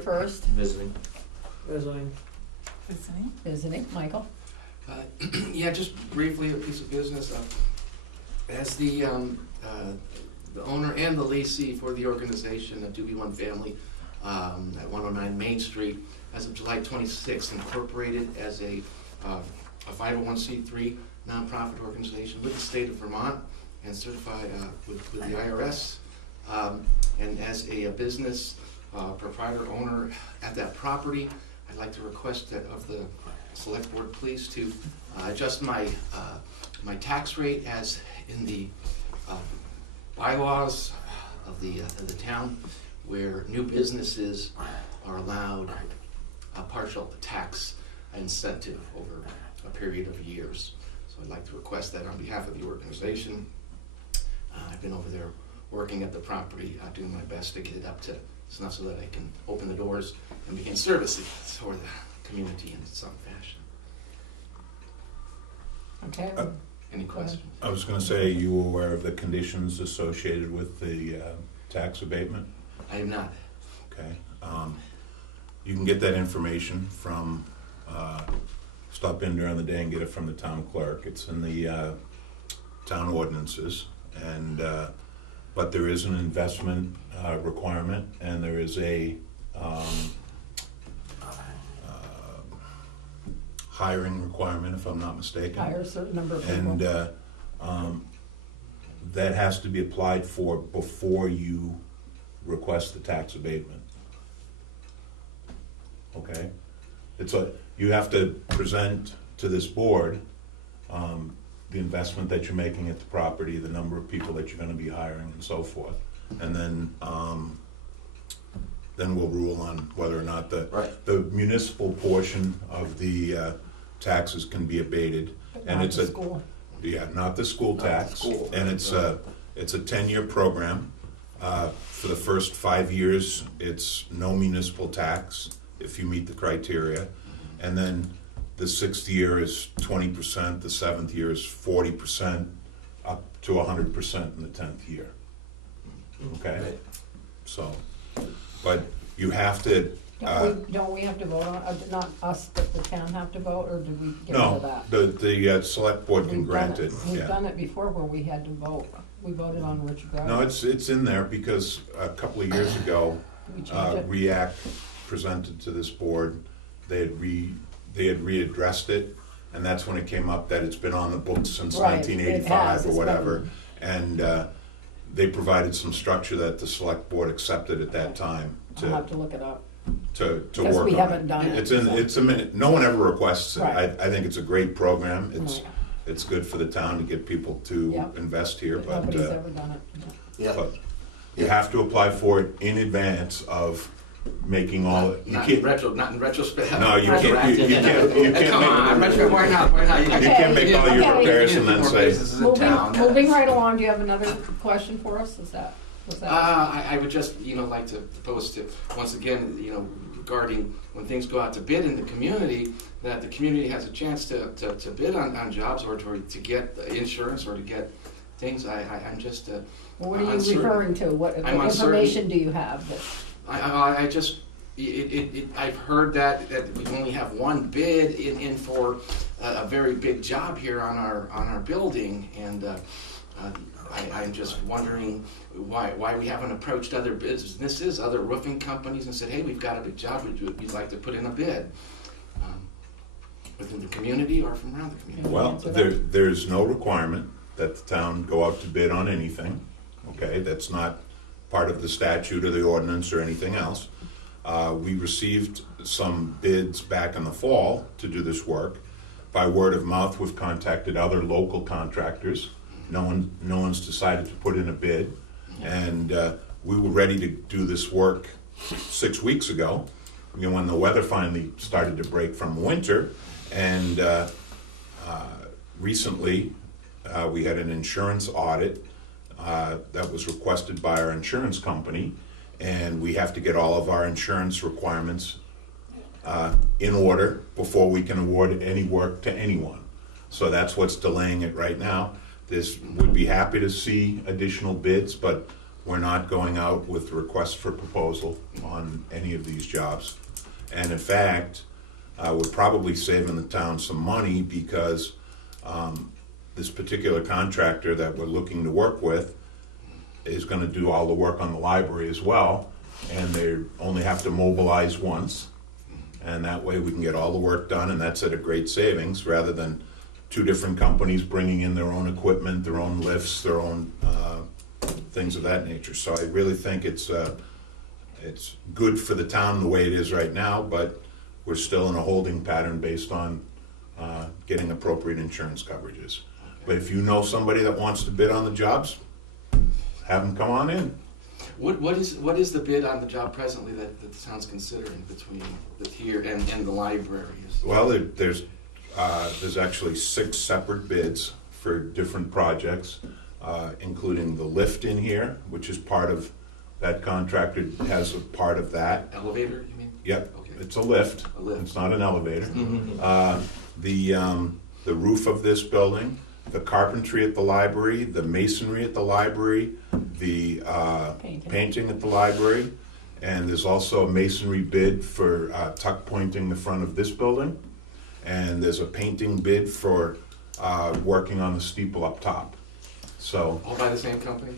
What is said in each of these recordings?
first? Visiting. Visiting. Michael? Yeah, just briefly, a piece of business. As the owner and the leasee for the organization, 2B1 Family, at 109 Main Street, as of July 26th, incorporated as a 501c3 nonprofit organization with the state of Vermont and certified with the IRS. And as a business proprietor owner at that property, I'd like to request that of the select board please to adjust my my tax rate as in the bylaws of the town, where new businesses are allowed a partial tax incentive over a period of years. So I'd like to request that on behalf of the organization. I've been over there working at the property, doing my best to get it up to snuff so that I can open the doors and begin servicing for the community in some fashion. Okay. Any questions? I was going to say, are you aware of the conditions associated with the tax abatement? I am not. Okay. You can get that information from, stop in during the day and get it from the town clerk. It's in the town ordinances, and but there is an investment requirement, and there is a hiring requirement, if I'm not mistaken. Hire a certain number of people. And that has to be applied for before you request the tax abatement. Okay? You have to present to this board the investment that you're making at the property, the number of people that you're going to be hiring, and so forth. And then we'll rule on whether or not the municipal portion of the taxes can be abated. But and not it's the school. Yeah, not the school tax. And it's a 10-year program. For the first 5 years, it's no municipal tax if you meet the criteria, and then the 6th year is 20%, the 7th year is 40%, up to 100% in the 10th year. Okay? Right. So, but you have to... Don't we have to vote on it? Not us, but the town have to vote, or did we get rid of that? No, the select board can We've grant it. We've done it before where we had to vote. We voted on Richford Drive. No, it's in there because a couple of years ago, We changed it. REACT presented to this board. They had readdressed it, and that's when it came up that it's been on the books since Right, 1985 or it's whatever. And they provided some structure that the select board accepted at that time I'll have to look it up. to work Because on we it. haven't done it. It's a minute. No one ever requests it. Right. I think it's a great program. Right. It's good for the town to get people to Yep. invest here, but Nobody's ever done it. Yeah. but you have to apply for it in advance of making all. Not in retrospect. No, you can't. You can't. Come on, why not? You can't make all your repairs and then say. Moving right along, do you have another question for us? Was that? I would just, like to propose to, once again, regarding when things go out to bid in the community, that the community has a chance to bid on jobs or to get insurance or to get things. I'm just What are you uncertain. referring to? What information do you have? I've heard that we only have one bid in for a very big job here on our building, and I'm just wondering why we haven't approached other businesses, other roofing companies, and said, hey, we've got a big job, we'd like to put in a bid within the community or from around the community. Well, there's no requirement that the town go out to bid on anything. Okay, that's not part of the statute or the ordinance or anything else. We received some bids back in the fall to do this work. By word of mouth, we've contacted other local contractors. No one's decided to put in a bid, and we were ready to do this work 6 weeks ago. When the weather finally started to break from winter, and recently we had an insurance audit that was requested by our insurance company, and we have to get all of our insurance requirements in order before we can award any work to anyone. So that's what's delaying it right now. This would be happy to see additional bids, but we're not going out with requests for proposal on any of these jobs. And in fact, we're probably saving the town some money because this particular contractor that we're looking to work with is going to do all the work on the library as well, and they only have to mobilize once, and that way we can get all the work done, and that's at a great savings rather than two different companies bringing in their own equipment, their own lifts, their own things of that nature. So I really think it's good for the town the way it is right now, but we're still in a holding pattern based on getting appropriate insurance coverages. But if you know somebody that wants to bid on the jobs, have them come on in. What is the bid on the job presently that the town's considering between the tier and the libraries? Well, there's actually 6 separate bids for different projects, including the lift in here, which is part of that contractor has a part of that. Elevator, you mean? Yep, okay. It's a lift. A lift. It's not an elevator. The roof of this building, the carpentry at the library, the masonry at the library, the painting at the library, and there's also a masonry bid for tuck pointing the front of this building, and there's a painting bid for working on the steeple up top. So all by the same company?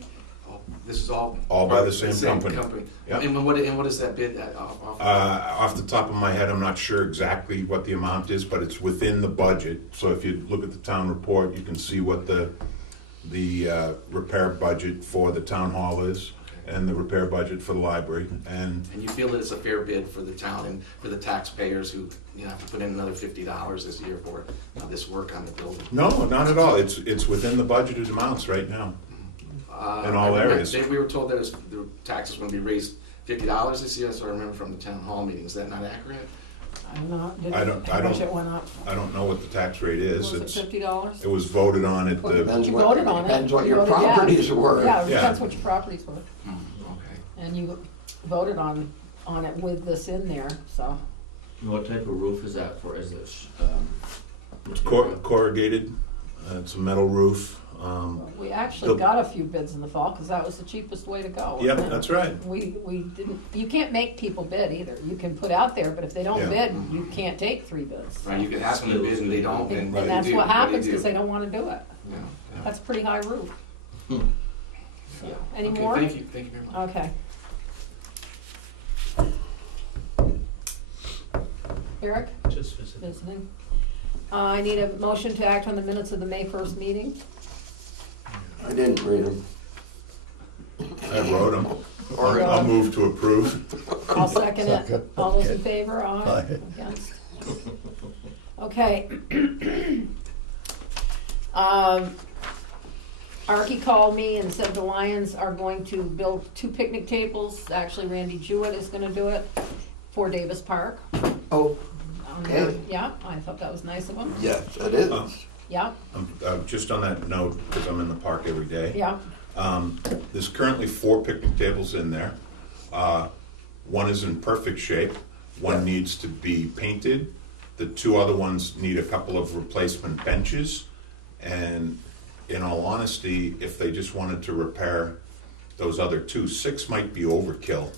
This is all by the same company. Yep. And what is that bid off? Off the top of my head, I'm not sure exactly what the amount is, but it's within the budget. So if you look at the town report, you can see what the repair budget for the town hall is, okay, and the repair budget for the library. And you feel that it's a fair bid for the town and for the taxpayers who have to put in another $50 this year for this work on the building? No, not at all. It's within the budgeted amounts right now. In all areas. We were told that the taxes were going to be raised $50 this year. That's what I remember from the town hall meeting. Is that not accurate? I'm not. Budget went up. I don't know what the tax rate is. Was it $50? It was voted on at the. You voted on it. Depends what You your voted properties yes. were. Yeah, it depends what your properties were. Okay. And you voted on it with this in there, so. What type of roof is that for? Is this It's corrugated. It's a metal roof. We actually got a few bids in the fall because that was the cheapest way to go. Yep, that's right. We didn't. You can't make people bid either. You can put out there, but if they don't bid, you can't take 3 bids. Right, you can ask them to bid and they don't. And that's what happens because they don't want to do it. Yeah. That's pretty high roof. So, any Okay, more? Thank you very much. Okay. Eric? Just Visiting. I need a motion to act on the minutes of the May 1st meeting. I didn't read them. I wrote them. Or I'll move to approve. I'll second it. Second. All those in Okay. favor? Aye. Aye. Against? Okay. Archie called me and said the Lions are going to build 2 picnic tables. Actually, Randy Jewett is gonna do it for Davis Park. Oh, okay. Yeah, I thought that was nice of him. yes, it is. Yeah, Just on that note, because I'm in the park every day. yeah. There's currently 4 picnic tables in there. One is in perfect shape. One needs to be painted. The 2 other ones need a couple of replacement benches. And in all honesty, if they just wanted to repair those other 2, 6 might be overkill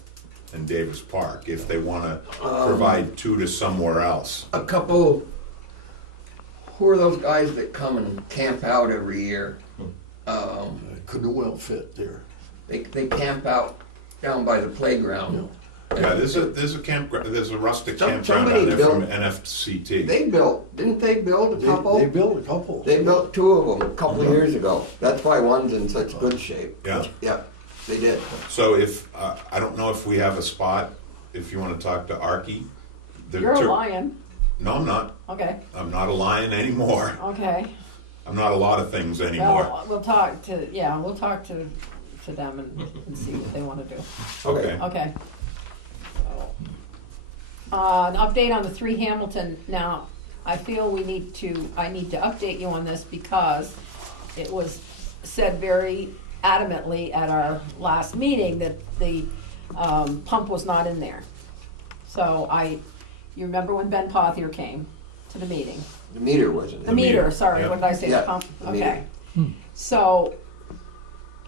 in Davis Park if they want to provide 2 to somewhere else. A couple, who are those guys that come and camp out every year? couldn't well fit there. They camp out down by the playground. Yeah, there's a campground. There's a rustic campground somebody out there built- from NFCT. Didn't they build a couple? They built a couple. They built 2 of them a couple of years ago. That's why one's in such good shape. Yeah. Yep, they did. So if I don't know if we have a spot. If you want to talk to Archie, You're a lion. No, I'm not. Okay, I'm not a lion anymore. okay. I'm not a lot of things anymore. Well, we'll talk to them and see what they want to do. Okay. Okay. An update on the 3 Hamilton. Now, I feel I need to update you on this because it was said very adamantly at our last meeting that the pump was not in there. So you remember when Ben Pothier came to the meeting? The meter wasn't. The meter, sorry, yeah. what did I say, Yeah, the pump? the Okay. meter. So,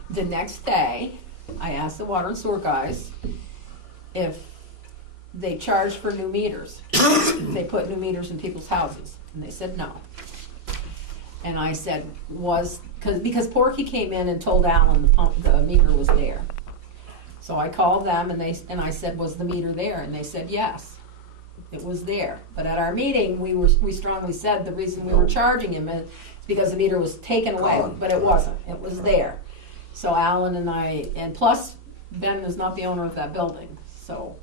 the next day, I asked the water and sewer guys if they charge for new meters. If they put new meters in people's houses, and they said no. And I said, because Porky came in and told Alan the meter was there. So I called them and I said, was the meter there? And they said yes, it was there. But at our meeting, we strongly said the reason we were charging him is because the meter was taken away, but it wasn't. It was there. So Alan and plus Ben is not the owner of that building, so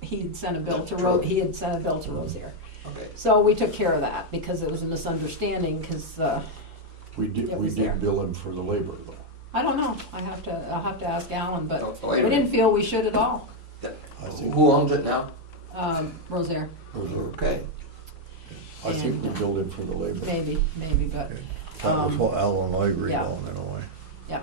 he had sent a bill to Rozier. Okay. So we took care of that because it was a misunderstanding. Because We was there. did bill him for the labor though. I don't know. I'll have to ask Alan, but Oh, wait a we minute. didn't feel we should at all. I think, Who owns it now? Rozier, Okay. I think we And, billed him for the labor. maybe, but That was what Alan and I agreed yeah. on in a way. yeah.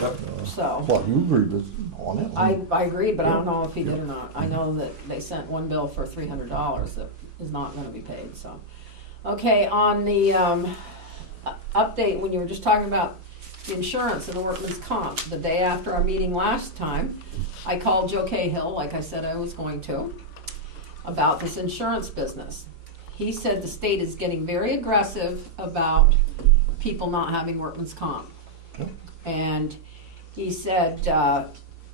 Yep. So Well, you agreed with, on it. I agreed, but I don't know if he did or not. I know that they sent one bill for $300 that is not going to be paid. So, okay, on the update when you were just talking about the insurance and the workman's comp, the day after our meeting last time, I called Joe Cahill, like I said I was going to, about this insurance business. He said the state is getting very aggressive about people not having workman's comp. Yeah. And he said,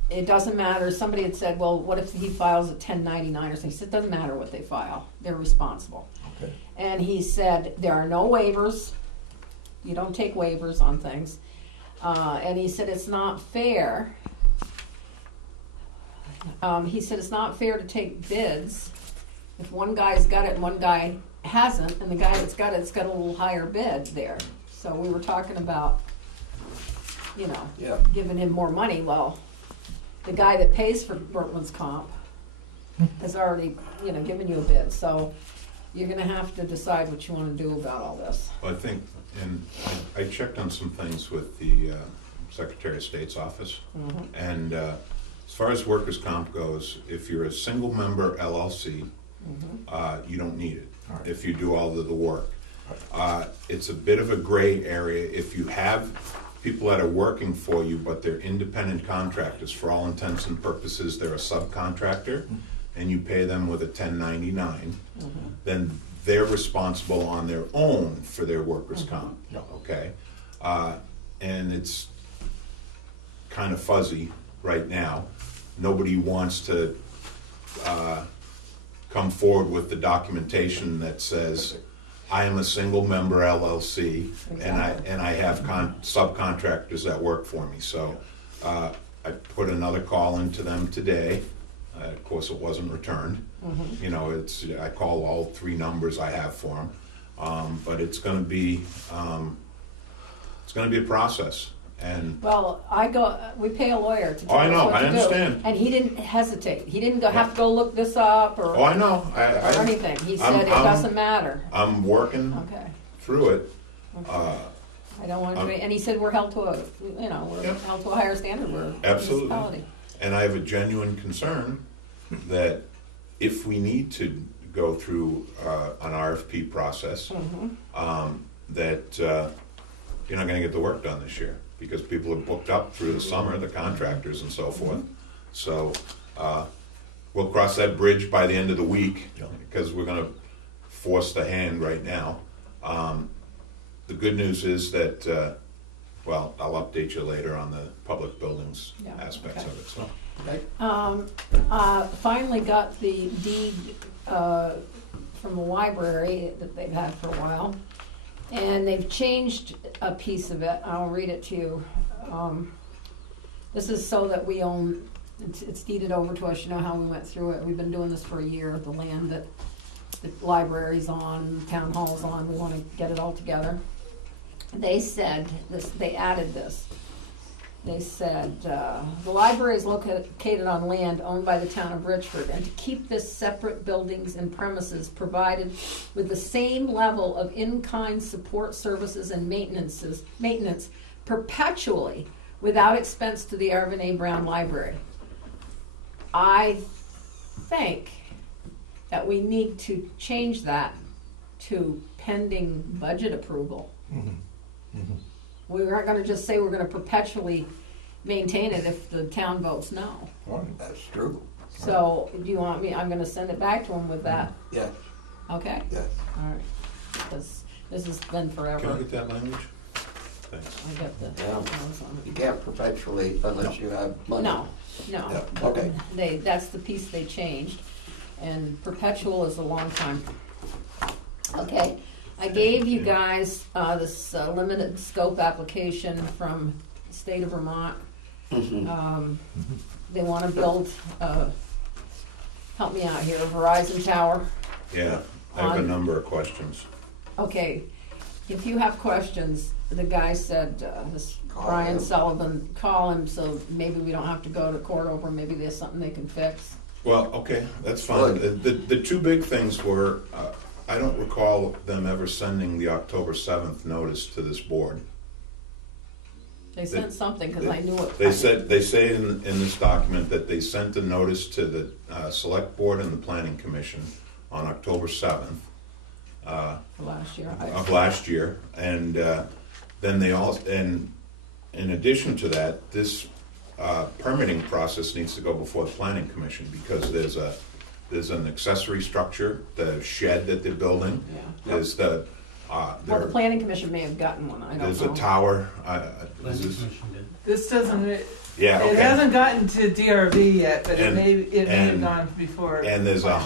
it doesn't matter. Somebody had said, well, what if he files a 1099 or something? He said, it doesn't matter what they file. They're responsible. Okay. And he said, there are no waivers. You don't take waivers on things. And he said, it's not fair. He said, it's not fair to take bids if one guy's got it and one guy hasn't, and the guy that's got it's got a little higher bid there. So we were talking about, Yeah. giving him more money. Well, the guy that pays for workman's comp has already, given you a bid. So you're gonna have to decide what you wanna do about all this. Well, I think, and I checked on some things with the Secretary of State's office, and as far as workers' comp goes, if you're a single member LLC, you don't need it if you do all of the work. It's a bit of a gray area if you have people that are working for you, but they're independent contractors. For all intents and purposes, they're a subcontractor, and you pay them with a 1099, then they're responsible on their own for their workers' comp, okay? And it's kind of fuzzy right now. Nobody wants to come forward with the documentation that says, I am a single member LLC, and I have subcontractors that work for me. So I put another call into them today. Of course, it wasn't returned. I call all 3 numbers I have for them, but it's going to be a process. And Well, we pay a lawyer to tell I us know, what I to understand. do. And he didn't hesitate. He didn't have to go look this up or I know. or anything. He I'm- said it doesn't matter. I'm working Okay. through it. I don't want to, and he said we're held to a, Yep. held to a higher standard. We're a Absolutely. municipality. And I have a genuine concern that if we need to go through an RFP process, that you're not going to get the work done this year because people are booked up through the summer, the contractors and so forth. So we'll cross that bridge by the end of the week because we're going to force the hand right now. The good news is that, I'll update you later on the public buildings aspects okay. of it. So. Finally got the deed from the library that they've had for a while, and they've changed a piece of it. I'll read it to you. This is so that we own. It's deeded over to us. You know how we went through it. We've been doing this for a year. The land that the library's on, town hall's on. We want to get it all together. They said this. They added this. They said, the library is located on land owned by the town of Richford, and to keep this separate buildings and premises provided with the same level of in-kind support services and maintenance perpetually without expense to the Arvin A. Brown Library. I think that we need to change that to pending budget approval. We aren't going to just say we're going to perpetually maintain it if the town votes no. Right. That's true. So, do you want me, I'm gonna send it back to him with that, Yes, okay? yes. All right, because this has been Can I forever. get that language? Thanks. I got the, Yeah. You can't perpetuate unless you have money. no, Yeah, no. okay. That's the piece they changed, and perpetual is a long time. Okay, I gave you guys, this limited scope application from the state of Vermont. They wanna build, help me out here, a Verizon tower. Yeah, I have a On- number of questions. Okay, if you have questions, the guy said, this Call Brian him. Sullivan, call him, so maybe we don't have to go to court over, maybe there's something they can fix. Well, okay, that's fine. Good. The two big things were, I don't recall them ever sending the October 7th notice to this board. They sent something, cause I knew it. They say in this document that they sent a notice to the Select Board and the Planning Commission on October 7th Last year. of last year. And then they all, and in addition to that, this permitting process needs to go before the Planning Commission because there's an accessory structure, the shed that they're building. Yeah. There's the, Well, the planning commission may have gotten one, I don't know. there's a tower. Is this- This doesn't, Yeah, it okay. hasn't gotten to DRV yet, but And- it may have and- gone before. And there's a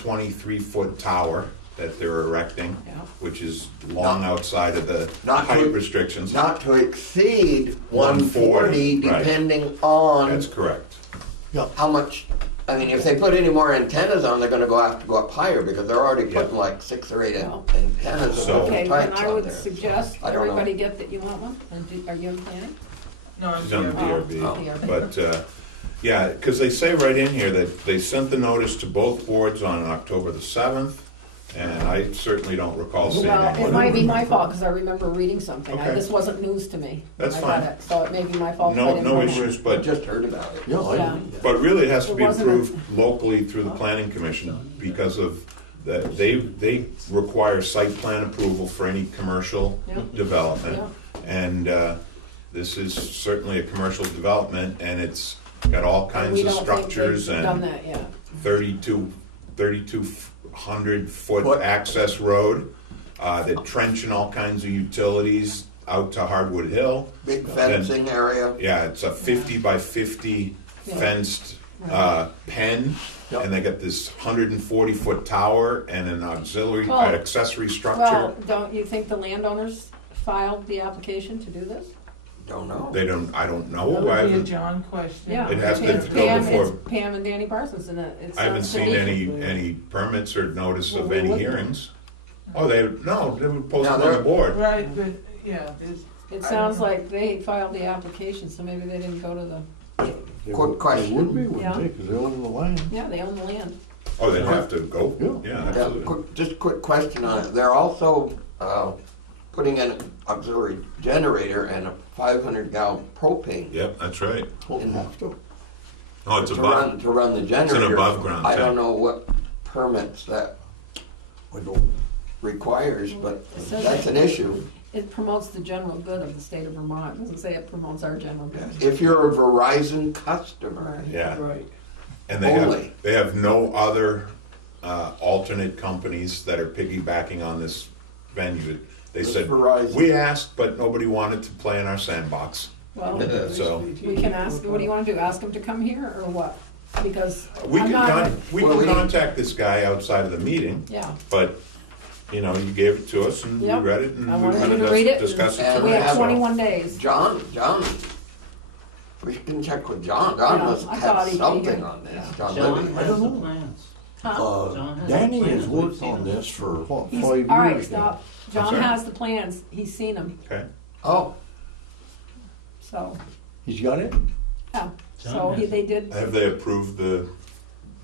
123-foot tower that they're erecting, Yeah. which is long outside of the Not height to- restrictions. Not to exceed 140, 140, right. depending on That's correct. how much, I mean, if they put any more antennas on, they're gonna have to go up higher, because they're already putting like 6 or 8 Well. antennas of So- different Okay, then types I on would there. suggest I don't know. everybody get that you want one, and are you in planning? No, I'm He's on the sure. DRB. Oh, DRB. But, yeah, because they say right in here that they sent the notice to both boards on October the 7th, and I certainly don't recall seeing Well, it any. might be my fault, cause I remember reading something, Okay. this wasn't news to me. That's I got fine. it. So it may be my fault. if I No, didn't no know it. issues, I but just heard about it. Yeah. But really, it has to It be wasn't a- approved locally through the planning commission because of that, they require site plan approval for any commercial Yeah. development. And this is certainly a commercial development, and it's got all kinds We of don't think structures they've done and that yet. 3,200-foot Foot. access road. They're trenching all kinds of utilities out to Hardwood Hill. Big fencing area. Yeah, it's a 50 by 50 Yeah. fenced pen, Yep. and they got this 140-foot tower and an auxiliary, Well- accessory structure. Well, don't you think the landowners filed the application to do this? Don't know. They don't, I don't That know, would I be a haven't, John question. Yeah. It has to It's go Pam- before- It's Pam and Danny Parsons, and it's. I haven't seen any permits or notice Well, of we any wouldn't. hearings. Oh, they were posted Now, on they're- the board. Right, but, yeah, there's. It I sounds don't know. like they filed the application, so maybe they didn't go to the, Quick question. It would be, wouldn't Yeah. it, because they own the land. yeah, they own the land. Oh, they'd have to go, Yeah. yeah, Yeah, absolutely. just a quick question on it. They're also putting in an auxiliary generator and a 500-gallon propane Yep, that's right. Well, they have to. Oh, it's to above, run the generator. above ground I tank. don't know what permits that requires, but It says that's an issue. It promotes the general good of the state of Vermont. It doesn't say it promotes our general good. If you're a Verizon customer, yeah. Right. And Only. they have no other alternate companies that are piggybacking on this venue. They Just said, Verizon. we asked, but nobody wanted to play in our sandbox. Well, So we can ask, what do you wanna do? Ask them to come here or what? Because we I'm can, not, we Well, can we- contact this guy outside of the meeting, yeah. but, you know, you gave it to us and we Yep. read it and I we wanted wanted you to read it. discuss it And We tonight. have so- 21 days. John, we can check with John. John Yeah, must I thought have he'd be something here. on this. Yeah. John John Libby. I has don't the know. plans. Huh? John has Danny the has plans. We've worked seen on them. this for, what, He's- 5 years? All right, now. stop. John sorry? has the plans. He's seen them, Okay, Oh, so, He's got it? yeah. John So has it. they did, have they approved the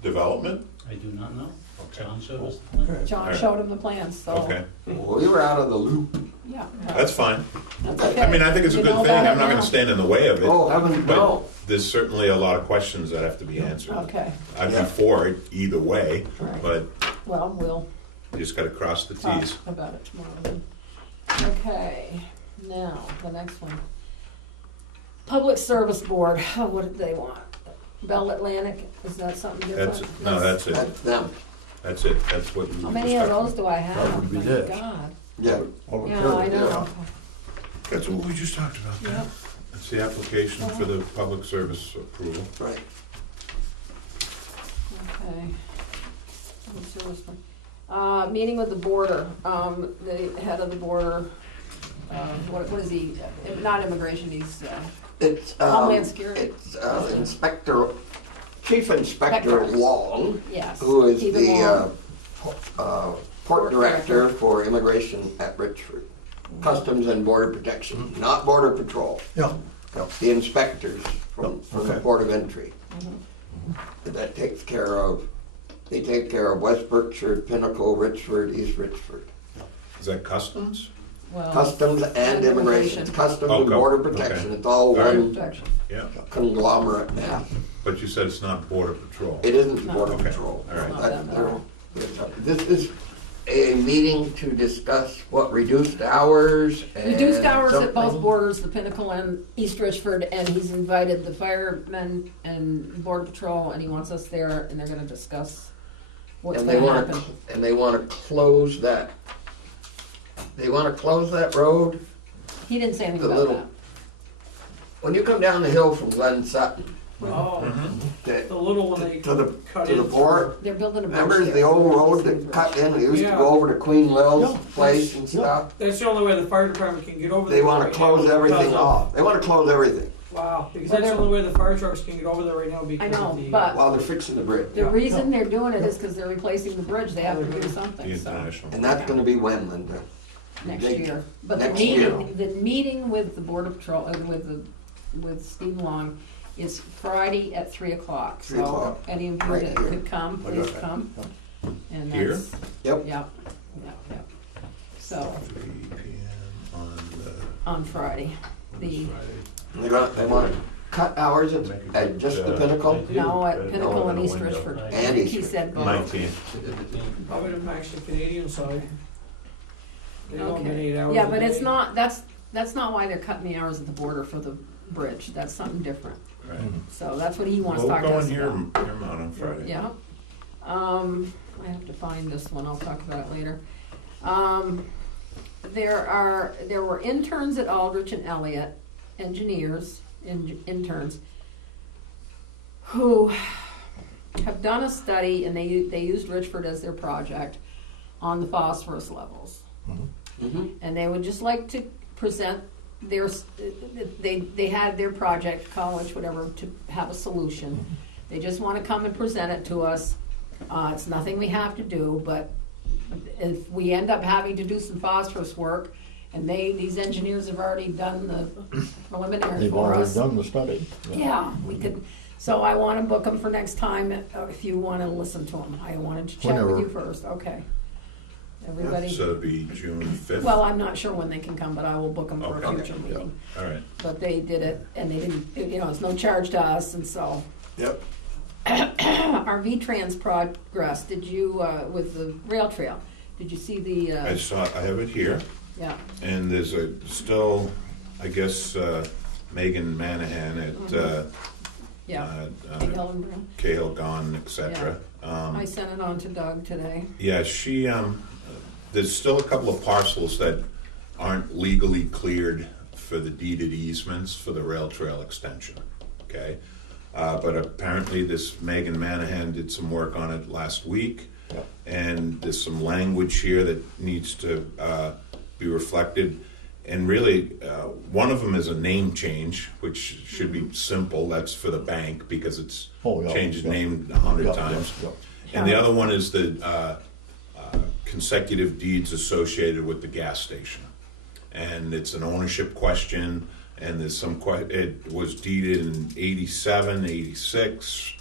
development? I do not know. Okay. John showed us the plans. John Alright. showed him the plans, so, Okay, we were out of the loop. yeah. that's fine. That's okay. I mean, I think it's a You good know thing, about I'm it not now. gonna stand in the way of it. Oh, heavens But no. there's certainly a lot of questions that have to be answered. Okay, I'd be Yeah. for it either way, Right. but well, we'll you just gotta cross the talk Ts. about it tomorrow then. Okay, now, the next one. Public Service Board, oh, what did they want? Bell Atlantic, is that something different? That's it. That's them. That's it. That's what you How were many just of talking those do I That have? would be My this. God. Yeah. Public Yeah, I service. know. about. That's what we just talked about. Yep. That's the application for the public service approval. Right. Okay. Public Service Board. Meeting with the border, the head of the border, what is he, not immigration, he's, It's, Homeland Security. It's Chief Inspector Long, yes. who is Stephen the Long. Port Director for Immigration at Richford. Customs and Border Protection, not Border Patrol. Yeah, The inspectors from the Okay. Port of Entry. Mm-hmm. That takes care of, they take care of West Berkshire, Pinnacle, Richford, East Richford. Is that customs? Well, Customs and immigration, it's Customs and Okay. Border Protection, Okay. it's all All right. one protection. Yeah. conglomerate now. But you said it's not border patrol. It isn't No. Border Okay. Patrol. All right. It's not them at all. This is a meeting to discuss what reduced hours and Reduced hours at both something. borders, the Pinnacle and East Richford, and he's invited the firemen and Border Patrol, and he wants us there, and they're gonna discuss what's And they gonna wanna, happen. and they wanna close that. They wanna close that road. He didn't say anything The about little- that. When you come down the hill from Glen Sutton Oh, to, the little one they to the, cut to the in. port, They're building a bridge remember there. the old road It's a that bridge. cut in, we used to Yeah. go over to Queen Lil's Yeah. place and Yeah. stuff? That's the only way the fire department can get over there. They wanna right close now everything because of- off. They wanna close everything Wow, because Well, that's the they're- only way the fire trucks can get over there right now because I know, of the. but while they're fixing the bridge. the reason they're doing it is because they're replacing the bridge, they have to do The something, so, international. And that's gonna be when, Linda? next They- year. But the next year. meeting with the Border Patrol, with Steve Long is Friday at 3:00. 3 o'clock. So any of you Right that here. could come, I please got that. come. And Here? that's, Yep. yeah. So, 3 p.m. on on Friday, the, They wanna cut hours at just the Pinnacle? no, at Pinnacle and East Richford. I And think East he said the both. 19th. Probably the max the Canadian side. They don't get Okay. 8 hours. Yeah, a but it's day. not, that's not why they're cutting the hours at the border for the bridge, that's something different. Right. So that's what he wants to We'll talk to go us in here, about. here on Friday. Yeah. I have to find this one, I'll talk about it later. There were interns at Aldrich and Elliott, engineers, interns, who have done a study, and they used Richford as their project, on the phosphorus levels. Mm-hmm. And they would just like to present their, they had their project, college, whatever, to have a solution. They just want to come and present it to us. It's nothing we have to do, but if we end up having to do some phosphorus work, and these engineers have already done the preliminary they've for already us. done the study. Yeah, we could, so I want to book them for next time, if you want to listen to them. I wanted to chat with Whenever. you first, okay. Everybody, So it'll be June 5th? well, I'm not sure when they can come, but I will book them for a Okay. future meeting. All right. But they did it, and they didn't, it's no charge to us, and so. Yep. Our V-Trans progress, did you, with the rail trail, did you see the, I have it here, yeah, and there's still, I guess, Megan Manahan at yeah, Helen Brown? Cahill Gone, etc. I sent it on to Doug today. Yeah, she, there's still a couple of parcels that aren't legally cleared for the deeded easements for the rail trail extension, okay? But apparently this Megan Manahan did some work on it last week, Yep. and there's some language here that needs to be reflected. And really, one of them is a name change, which should be simple. That's for the bank because it's Oh, yeah, changed yeah. name 100 Yeah, times. yeah, And the other one is the consecutive deeds associated with the gas station. And it's an ownership question, and there's some, it was deeded in 87, 86,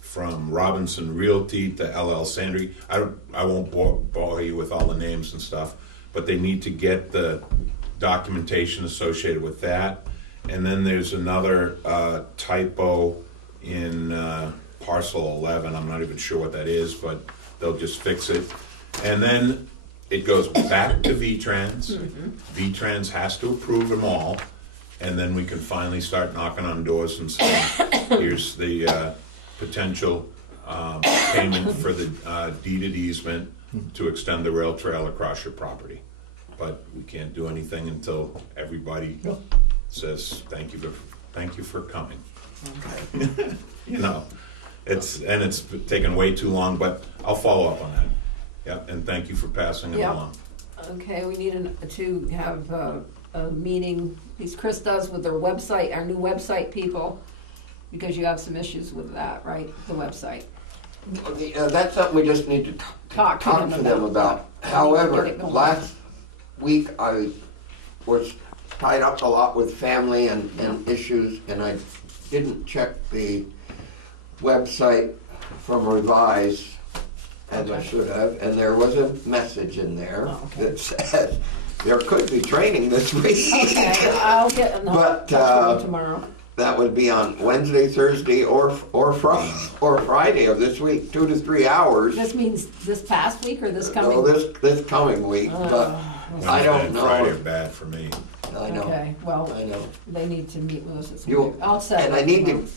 from Robinson Realty to LL Sandry. I won't bore you with all the names and stuff, but they need to get the documentation associated with that. And then there's another typo in parcel 11. I'm not even sure what that is, but they'll just fix it. And then it goes back to V-Trans. V-Trans has to approve them all. and then we can finally start knocking on doors and saying, here's the potential payment for the deeded easement to extend the rail trail across your property. But we can't do anything until everybody says, thank you for coming. You know, it's taken way too long, but I'll follow up on that. Yep, and thank you for passing it Yep. along. Okay, we need to have a meeting, as Chris does with their website, our new website people, because you have some issues with that, right, the website. That's something we just need to Talk to them about. However, Get it going. last week I was tied up a lot with family and issues, and I didn't check the website from Revise as I should have, and there was a message in there that said there could be training this week. Okay, I'll get, But, tomorrow. That would be on Wednesday, Thursday, or Friday of this week, 2 to 3 hours. This means this past week or this coming? No, this coming week, but I don't know. Friday are bad for me. I know. Okay, well, I know. they need to meet with us this You- week. I'll set it And up I need tomorrow. to.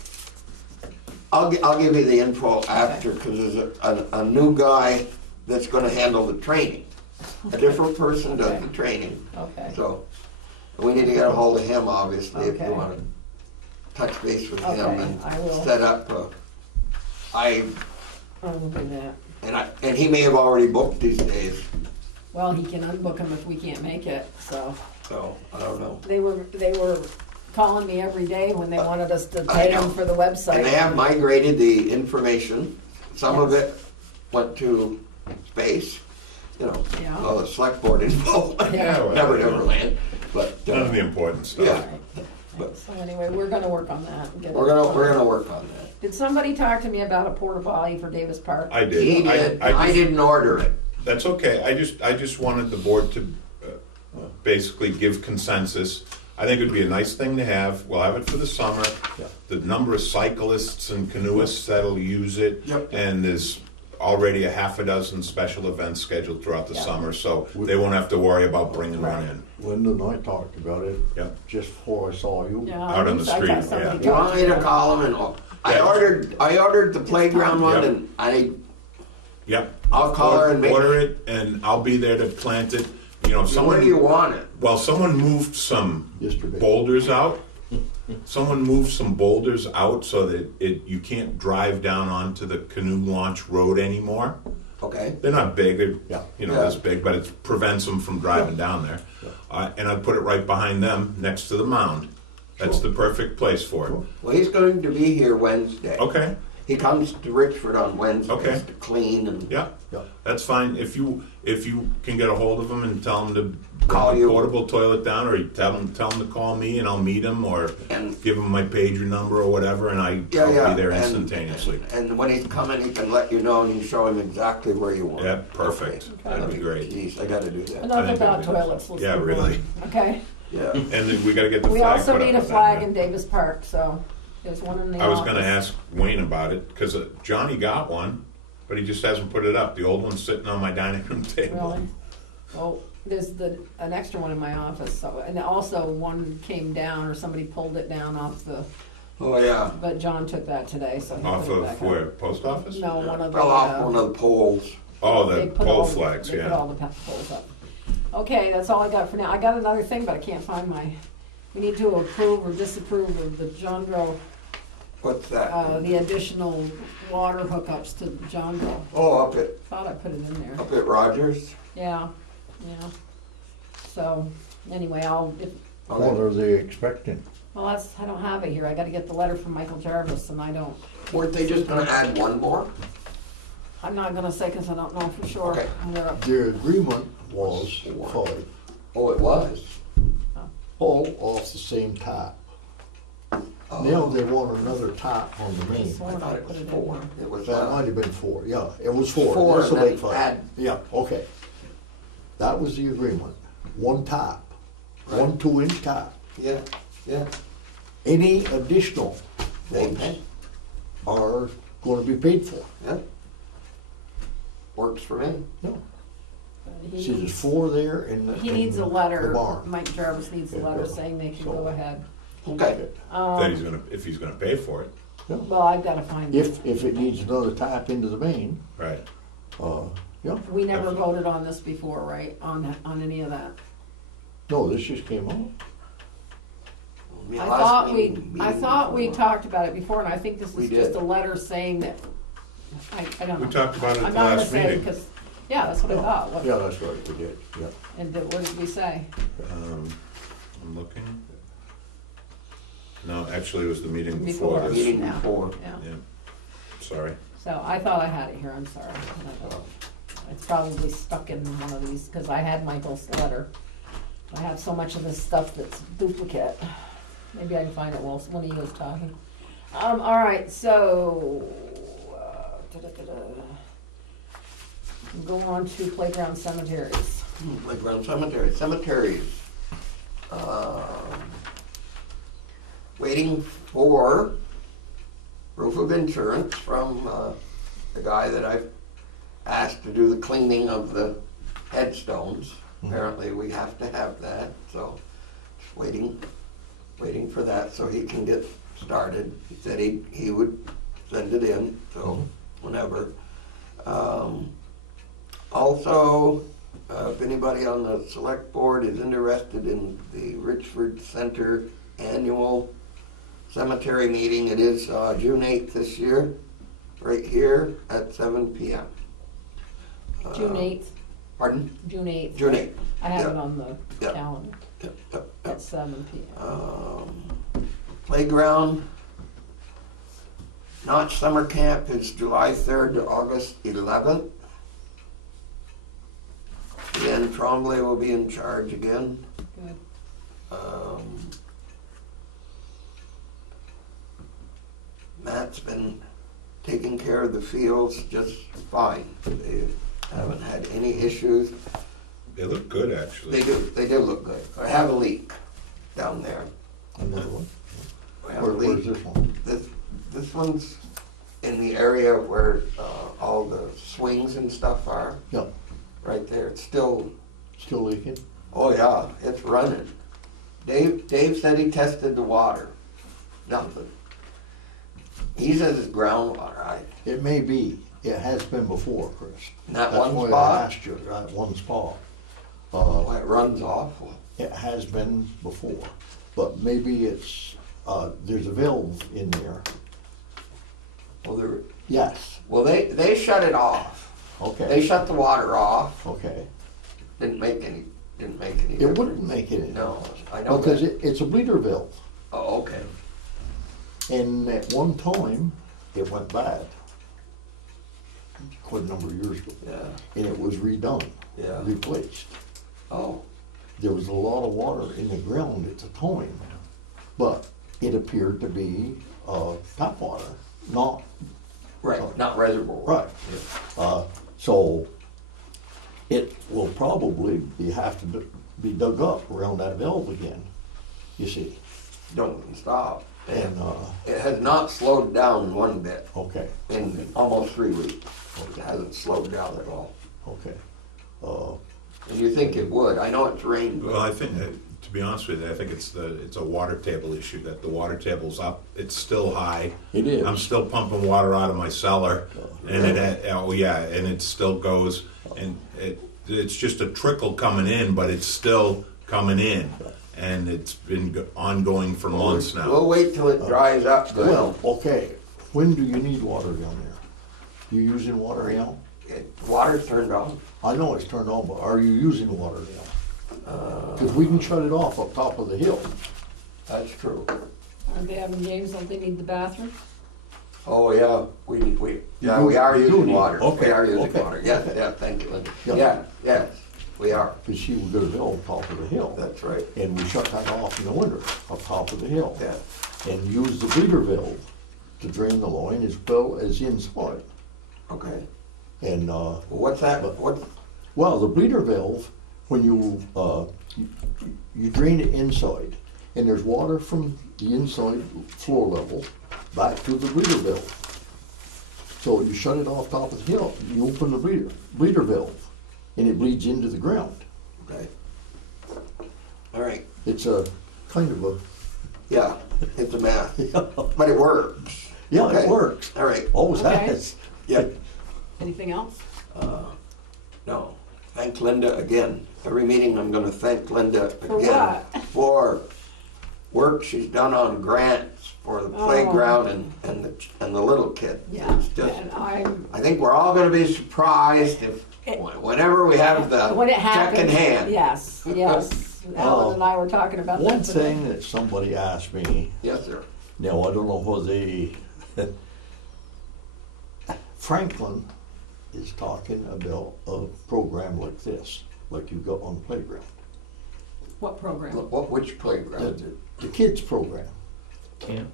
I'll give you the info after, because there's a new guy that's going to handle the training. A different person does the training. Okay, So we need to get a hold of him, obviously, if Okay. you want to touch base with him Okay, and I will. set up. I will do that. And he may have already booked these days, Well, he can unbook them if we can't make it, so. so I don't know. They were calling me every day when they wanted us to I pay know. them for the website. And they have migrated the information. Some of it went to space, you know, Yeah. all the select board info. Yeah, well, Never land, but None of the important stuff. yeah, Right. So anyway, we're gonna work on that and get it. we're gonna work on that. Did somebody talk to me about a porta potty for Davis Park? I did. He did. I just- didn't order it. That's okay. I just wanted the board to basically give consensus. I think it would be a nice thing to have. We'll have it for the summer. Yeah. The number of cyclists and canoeists that'll use it. Yep. And there's already a half a dozen special events scheduled throughout the Yeah. summer, so they won't have to worry about bringing one in. Linda and I talked about it Yep. just before I saw you. Yeah, Out on the I thought street, somebody yeah. You want talked me to me. call him and Yeah. I ordered the playground one, Yep. and Yep. I'll call her and make. Order it, and I'll be there to plant it. You know, Where do you want it? Well, someone moved some Yesterday. boulders out. Someone moved some boulders out so that you can't drive down onto the canoe launch road anymore. Okay. They're not big, they're, Yeah. this big, but it prevents them from driving down there. And I'd put it right behind them, next to the mound. That's the perfect place for it. Well, he's going to be here Wednesday. Okay, He comes to Richford on Wednesdays Okay. to clean and. yeah, Yeah. that's fine. If you can get a hold of them and tell them to Call bring you. the portable toilet down, or you tell them to call me and I'll meet them, or And- give them my pager number or whatever, and I'll be there and- instantaneously. And when he's coming, he can let you know and you show him exactly where you want. Yeah, it. perfect. Okay. That'd be great. Geez, I gotta do that. Enough I think about that'd be- toilets, let's Yeah, move really. on. Okay, Yeah. And then we gotta get the we flag also put up need a with that, flag man. in Davis Park, so there's one in the I was office. gonna ask Wayne about it, because Johnny got one, but he just hasn't put it up. The old one's sitting on my dining room table. Really? Well, there's an extra one in my office, so, and also one came down, or somebody pulled it down off the, Oh, yeah. but John took that today, so he Off put it of back where, up. post office? No, one of the. Fell off one of the poles. Oh, they the put pole all- flags, They put all yeah. the poles up. Okay, that's all I got for now. I got another thing, but I can't find we need to approve or disapprove of the Johnville, What's that? the additional water hookups to Johnville. Oh, up at Thought I put it in there. Rogers. Yeah, yeah. So, anyway, What are they expecting? I don't have it here. I gotta get the letter from Michael Jarvis, and Weren't they just gonna add one more? I'm not gonna say, cause I don't know for sure. Okay. And they're up- Their agreement was 5. Oh, it was. All off the same tap. Oh, Now they want another tap on the main. I thought it was 4. It was. That might have been 4, yeah, it was 4. 4 That's and what then they thought. add. Yeah, okay. That was the agreement. One tap, Right. 1 2-inch tap. Yeah. Yeah. Any additional They ones pay. are gonna be paid for. Yeah. Works for me. No. He See, there's needs, 4 there in the. he in needs a the letter, barn. Mike Jarvis needs a letter Yeah. saying they can So- go ahead. Okay, That he's gonna, if he's gonna pay for it, Well, I've gotta find. If it needs another tap into the main, right? yeah, We never voted on this before, right, on any of that? no, this just came up. Yeah, I last thought meeting we before. talked about it before, and I think this We is just did. a letter saying that, I don't know. We talked about it at I'm the not gonna last say, meeting. because, yeah, that's what I thought, what, Yeah, that's right, we did, yeah. and what did we say? I'm looking. No, actually, it was the meeting Before. before this. Meeting Yeah. before. Yeah, Yeah, sorry. so I thought I had it here, I'm sorry. It's probably stuck in one of these, because I had Michael's letter. I have so much of this stuff that's duplicate. Maybe I can find it while when he was talking. All right, so, go on to playground cemeteries. Playground cemeteries. Waiting for proof of insurance from the guy that I've asked to do the cleaning of the headstones. Apparently we have to have that, so just waiting for that so he can get started. He said he would send it in, so whenever. Also, if anybody on the select board is interested in the Richford Center annual cemetery meeting, it is June 8th this year, right here at 7 p.m. June 8th, Pardon? June 8th. June 8th. I have it Yeah. on the Yeah. calendar Yep, yep, yep. at 7 p.m. Playground, Notch Summer Camp is July 3rd to August 11th. Again, Trombley will be in charge again. Good. Matt's been taking care of the fields just fine. They haven't had any issues. They look good, actually. They do look good. I have a leak down there. Another one. I have a Where's leak. this one? This one's in the area where all the swings and stuff are, Yeah, right there. It's still, still leaking? oh yeah, it's running. Dave said he tested the water. Nothing. He says it's groundwater. It may be, it has been before, Chris. In that That's one why I spot? asked you, that one spot. Well, it runs awful. It has been before, but maybe it's, there's a valve in there. Yes, Well, they shut it off. They okay, shut the water off. okay. Didn't make any It difference. wouldn't make any No, difference. I know Because that. it's a bleeder valve, Oh, okay. and at one time, it went bad. Quite a number of years ago, Yeah, and it was redone, yeah. replaced. Oh, There was a lot of water in the ground at the time, but it appeared to be tap water, not right, not reservoir. right. So it will probably have to be dug up around that valve again, you see. Don't stop. And, It has not slowed down one bit okay, in almost 3 weeks. It hasn't slowed down at all. okay. And you think it would. I know it's rained, Well, but I think, to be honest with you, I think it's a water table issue, that the water table's up, it's still high. It is. I'm still pumping water out of my cellar, and and it still goes, and it's just a trickle coming in, but it's still coming in, and it's been ongoing for months now. we'll wait till it dries up good. Well, okay, when do you need water down there? You using water now? Water's turned on. I know it's turned on, but are you using water now? Because we can shut it off up top of the hill. That's true. Aren't they having games, don't they need the bathroom? Oh, yeah, we do- are you do using need- water. okay, We are using okay, water. Yes, okay. yeah, thank you, Linda. Yeah. Yeah, yes, we are. Because she would go to the hill up top of the hill. That's right. And we shut that off in the winter up top of the hill. Yeah. And use the bleeder valve to drain the line as well as inside. Okay. And, Well, what's that? What? well, the bleeder valve, when you drain it inside, and there's water from the inside floor level back to the bleeder valve. So you shut it off top of the hill, you open the bleeder valve, and it bleeds into the ground. Okay. All right, It's a kind of a, yeah, it's a math, but it works. yeah, Okay. it works. All right, Always Okay. has. yeah, Anything else? no. Thank Linda again. Every meeting I'm gonna thank Linda For again. what? For work she's done on grants for the playground and the little kid. Yeah, It's just, and I'm, I think we're all gonna be surprised if, whenever we have the when it check happens. in hand. Yes, yes. Alan and I were talking about that. One today. thing that somebody asked me, Yes, sir. now I don't know whether they, Franklin is talking about a program like this, like you got on the playground. What program? Which playground? The kids program. Camp?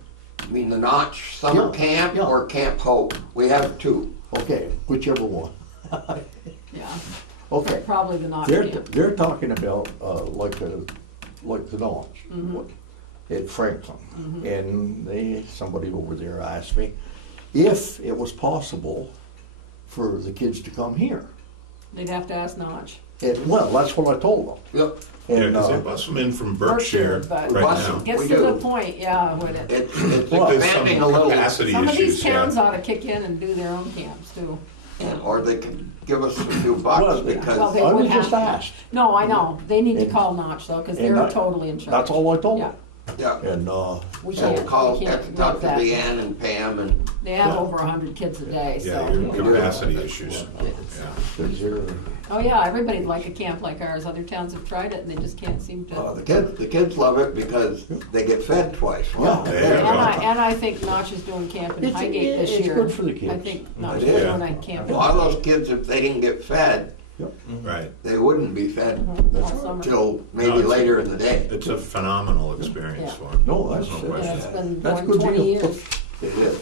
You mean the Notch Summer Yeah, Camp yeah. or Camp Hope? We have two. Okay, whichever one. Yeah, Okay. probably the Notch They're, camp. they're talking about, like the Notch Mm-hmm. at Franklin. And somebody over there asked me if it was possible for the kids to come here. They'd have to ask Notch. And, well, that's what I told them. Yep. Yeah, And, because they bus them in from Berkshire but- right Bus now. 'em. Gets We to the do. point, yeah, when it, It's Well, There's expanding some a little. capacity some of these issues, towns yeah. ought to kick in and do their own camps too. Or they can give us a few bucks Well, because. Well, they I would was just have to. asked. No, I know, they need to And- call Notch though, cause and they're I- totally in charge. That's all I told Yeah, them. Yeah. And, we So we'll can't, call, we have can't to talk make to that. Leanne and Pam and, They have Yeah. over 100 kids a day, Yeah, so. your capacity issues. Yeah. Is there, Oh yeah, everybody'd like a camp like ours, other towns have tried it and they just can't seem to. the kids love it because they get fed twice. Yeah. There you go. And I think Notch is doing camp in It's- Highgate this it's year. good for the kids. I think Notch It is is. doing a camp. A lot of those kids, if they didn't get fed, Right. they wouldn't be fed all summer. till maybe No, it's- later in the day. It's a phenomenal experience Yeah. for them. No, There's that's- no Yeah, question. it's been That's going good 20 deal. years. It is.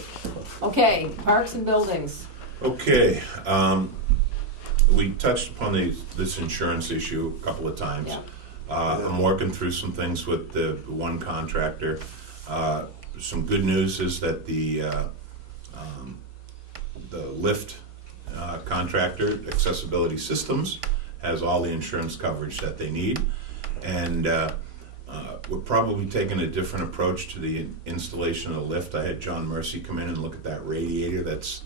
Okay, parks and buildings. Okay, we touched upon this insurance issue a couple of times. Yeah. I'm working through some things with the one contractor. Some good news is that the lift contractor, Accessibility Systems, has all the insurance coverage that they need. And we're probably taking a different approach to the installation of the lift. I had John Mercy come in and look at that radiator that's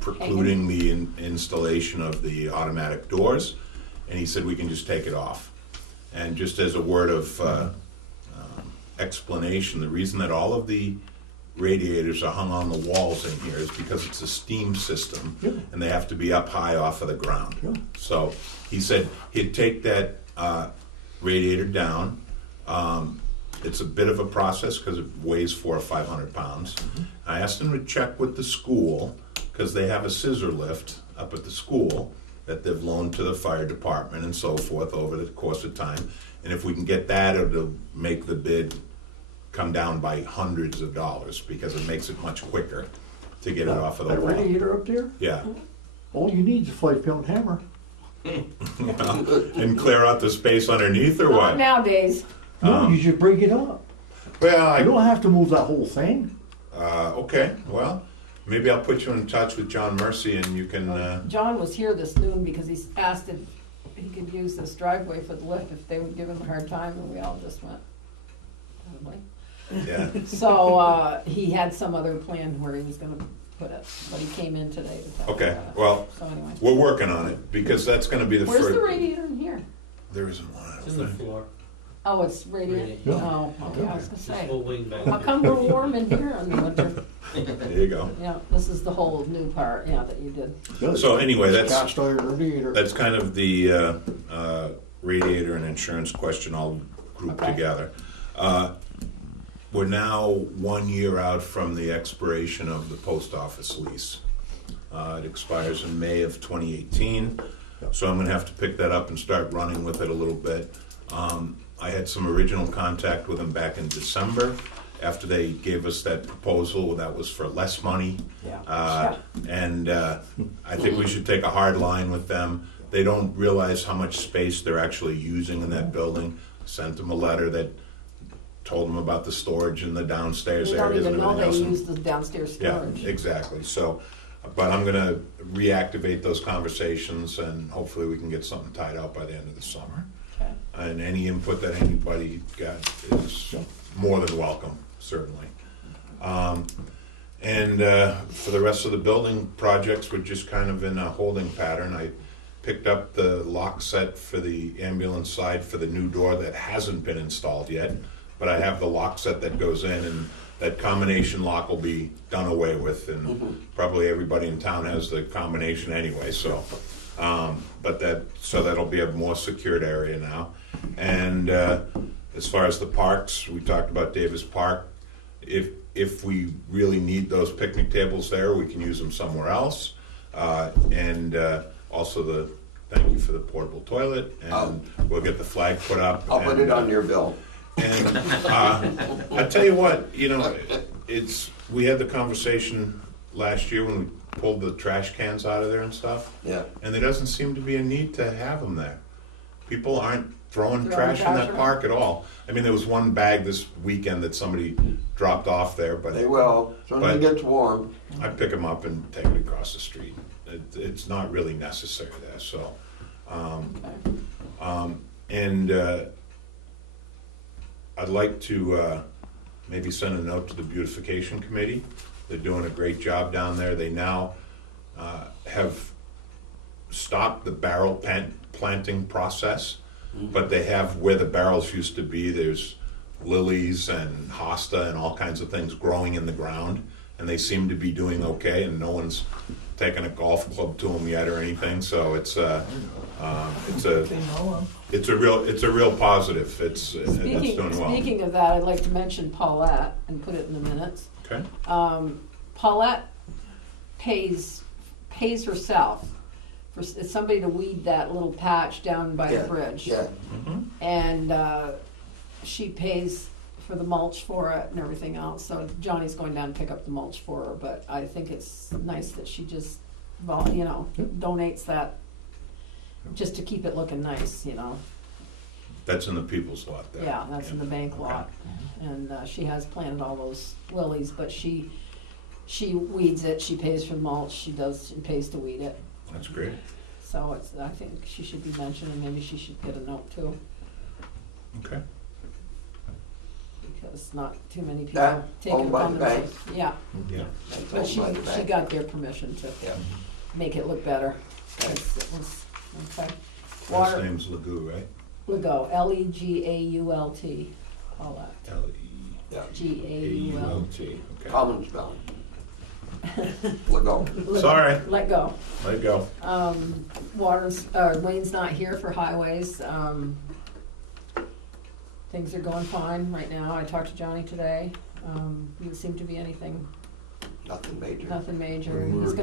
precluding the installation of the automatic doors, and he said we can just take it off. And just as a word of explanation, the reason that all of the radiators are hung on the walls in here is because it's a steam system, Yeah. and they have to be up high off of the ground. Yeah. So he said he'd take that radiator down. It's a bit of a process because it weighs 400 or 500 pounds. I asked him to check with the school because they have a scissor lift up at the school that they've loaned to the fire department and so forth over the course of time. And if we can get that, it'll make the bid come down by hundreds of dollars because it makes it much quicker to get it off of the that wall. radiator up there, Yeah. all you need is a 5-pound hammer. And clear out the space underneath or Not what? nowadays. No, you should break it up. Well, You don't have to move that whole thing. okay, well, maybe I'll put you in touch with John Mercy and you can, John was here this noon because he's asked if he could use this driveway for the lift if they would give him a hard time, and we all just went, "Probably." yeah. So, he had some other plan where he was gonna put it, but he came in today to talk Okay, about it. well, So anyway, we're working on it because that's gonna be the where's first. the radiator in here? There isn't one, I It's in don't the think. floor. Oh, it's radiant? Yeah. Oh, okay, I was gonna Just say, full wing back how there. come we're warm in here in the winter? There you go. Yeah, this is the whole new part, yeah, that you did. Good. So anyway, that's Cast iron radiator. kind of the radiator and insurance question all grouped Okay. together. We're now 1 year out from the expiration of the post office lease. It expires in May of 2018, so I'm going to have to pick that up and start running with it a little bit. I had some original contact with them back in December after they gave us that proposal that was for less money. Yeah. And I think we should take a hard line with them. They don't realize how much space they're actually using in that building. Sent them a letter that told them about the storage in the downstairs You don't areas and even know everything they else. use the downstairs Yeah, storage. exactly. So But I'm gonna reactivate those conversations, and hopefully we can get something tied out by the end of the summer. Okay. And any input that anybody got is more than welcome, certainly. And for the rest of the building projects, we're just kind of in a holding pattern. I picked up the lock set for the ambulance side for the new door that hasn't been installed yet, but I have the lock set that goes in, and that combination lock will be done away with, and probably everybody in town has the combination anyway, so. So that'll be a more secured area now. And as far as the parks, we talked about Davis Park. If we really need those picnic tables there, we can use them somewhere else. And also thank you for the portable toilet, and we'll get the flag put up. I'll put it on your bill. And I tell you what, we had the conversation last year when we pulled the trash cans out of there and stuff. Yeah. And there doesn't seem to be a need to have them there. People aren't throwing trash in trash that around? park at all. I mean, there was one bag this weekend that somebody dropped off there, but They will, as soon as it But- gets warm. I pick them up and take it across the street. It's not really necessary there, so. And I'd like to maybe send a note to the beautification committee. They're doing a great job down there. They now have stopped the barrel planting process, but they have where the barrels used to be, there's lilies and hosta and all kinds of things growing in the ground, and they seem to be doing okay, and no one's taken a golf club to them yet or anything, so it's a real positive. It's doing well. Speaking of that, I'd like to mention Paulette and put it in the minutes. Okay. Paulette pays herself for somebody to weed that little patch down by the bridge. Yeah. And she pays for the mulch for it and everything else. So Johnny's going down to pick up the mulch for her, but I think it's nice that she just, donates that just to keep it looking nice, That's in the people's lot there. Yeah, that's in the bank lot. And she has planted all those lilies, but she weeds it, she pays for the mulch, she pays to weed it. That's great. So I think she should be mentioned, and maybe she should get a note too, Okay. because not too many people That take it owned by upon the bank? themselves. Yeah, Yeah. That's but owned she by the bank. got their permission to Yeah. make it look better. 'Cause it was, okay. Last Water, name's Legou, right? Lego, Legault, Paulette, Yeah. Gault. Okay. Common spelling. Let go. Sorry. Let go. Let it go. Wayne's not here for highways. Things are going fine right now. I talked to Johnny today. Didn't seem to be anything, Nothing major. nothing major. When we He's were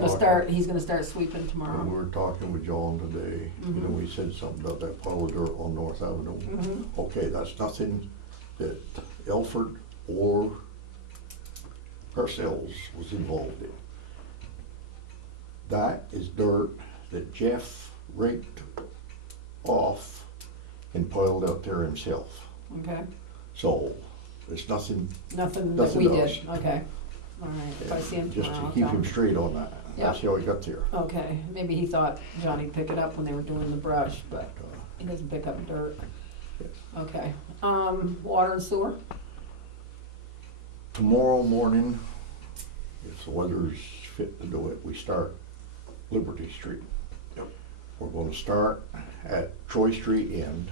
gonna start sweeping When we tomorrow. were talking with John today, we said something about that pile of dirt on North Avenue. Mhm. Okay, that's nothing that Elford or Parcells was involved in. That is dirt that Jeff raked off and piled out there himself. Okay, So, it's nothing, nothing that Nothing we else. did. Okay, all right. If I see him just tomorrow, to I'll keep tell him straight on that. That's how he got there. Okay, maybe he thought Johnny'd pick it up when they were doing the brush, but Uh, he doesn't pick up dirt. Okay, water and sewer? Tomorrow morning, if the weather's fit to do it, we start Liberty Street. Yep. We're gonna start at Troy Street end,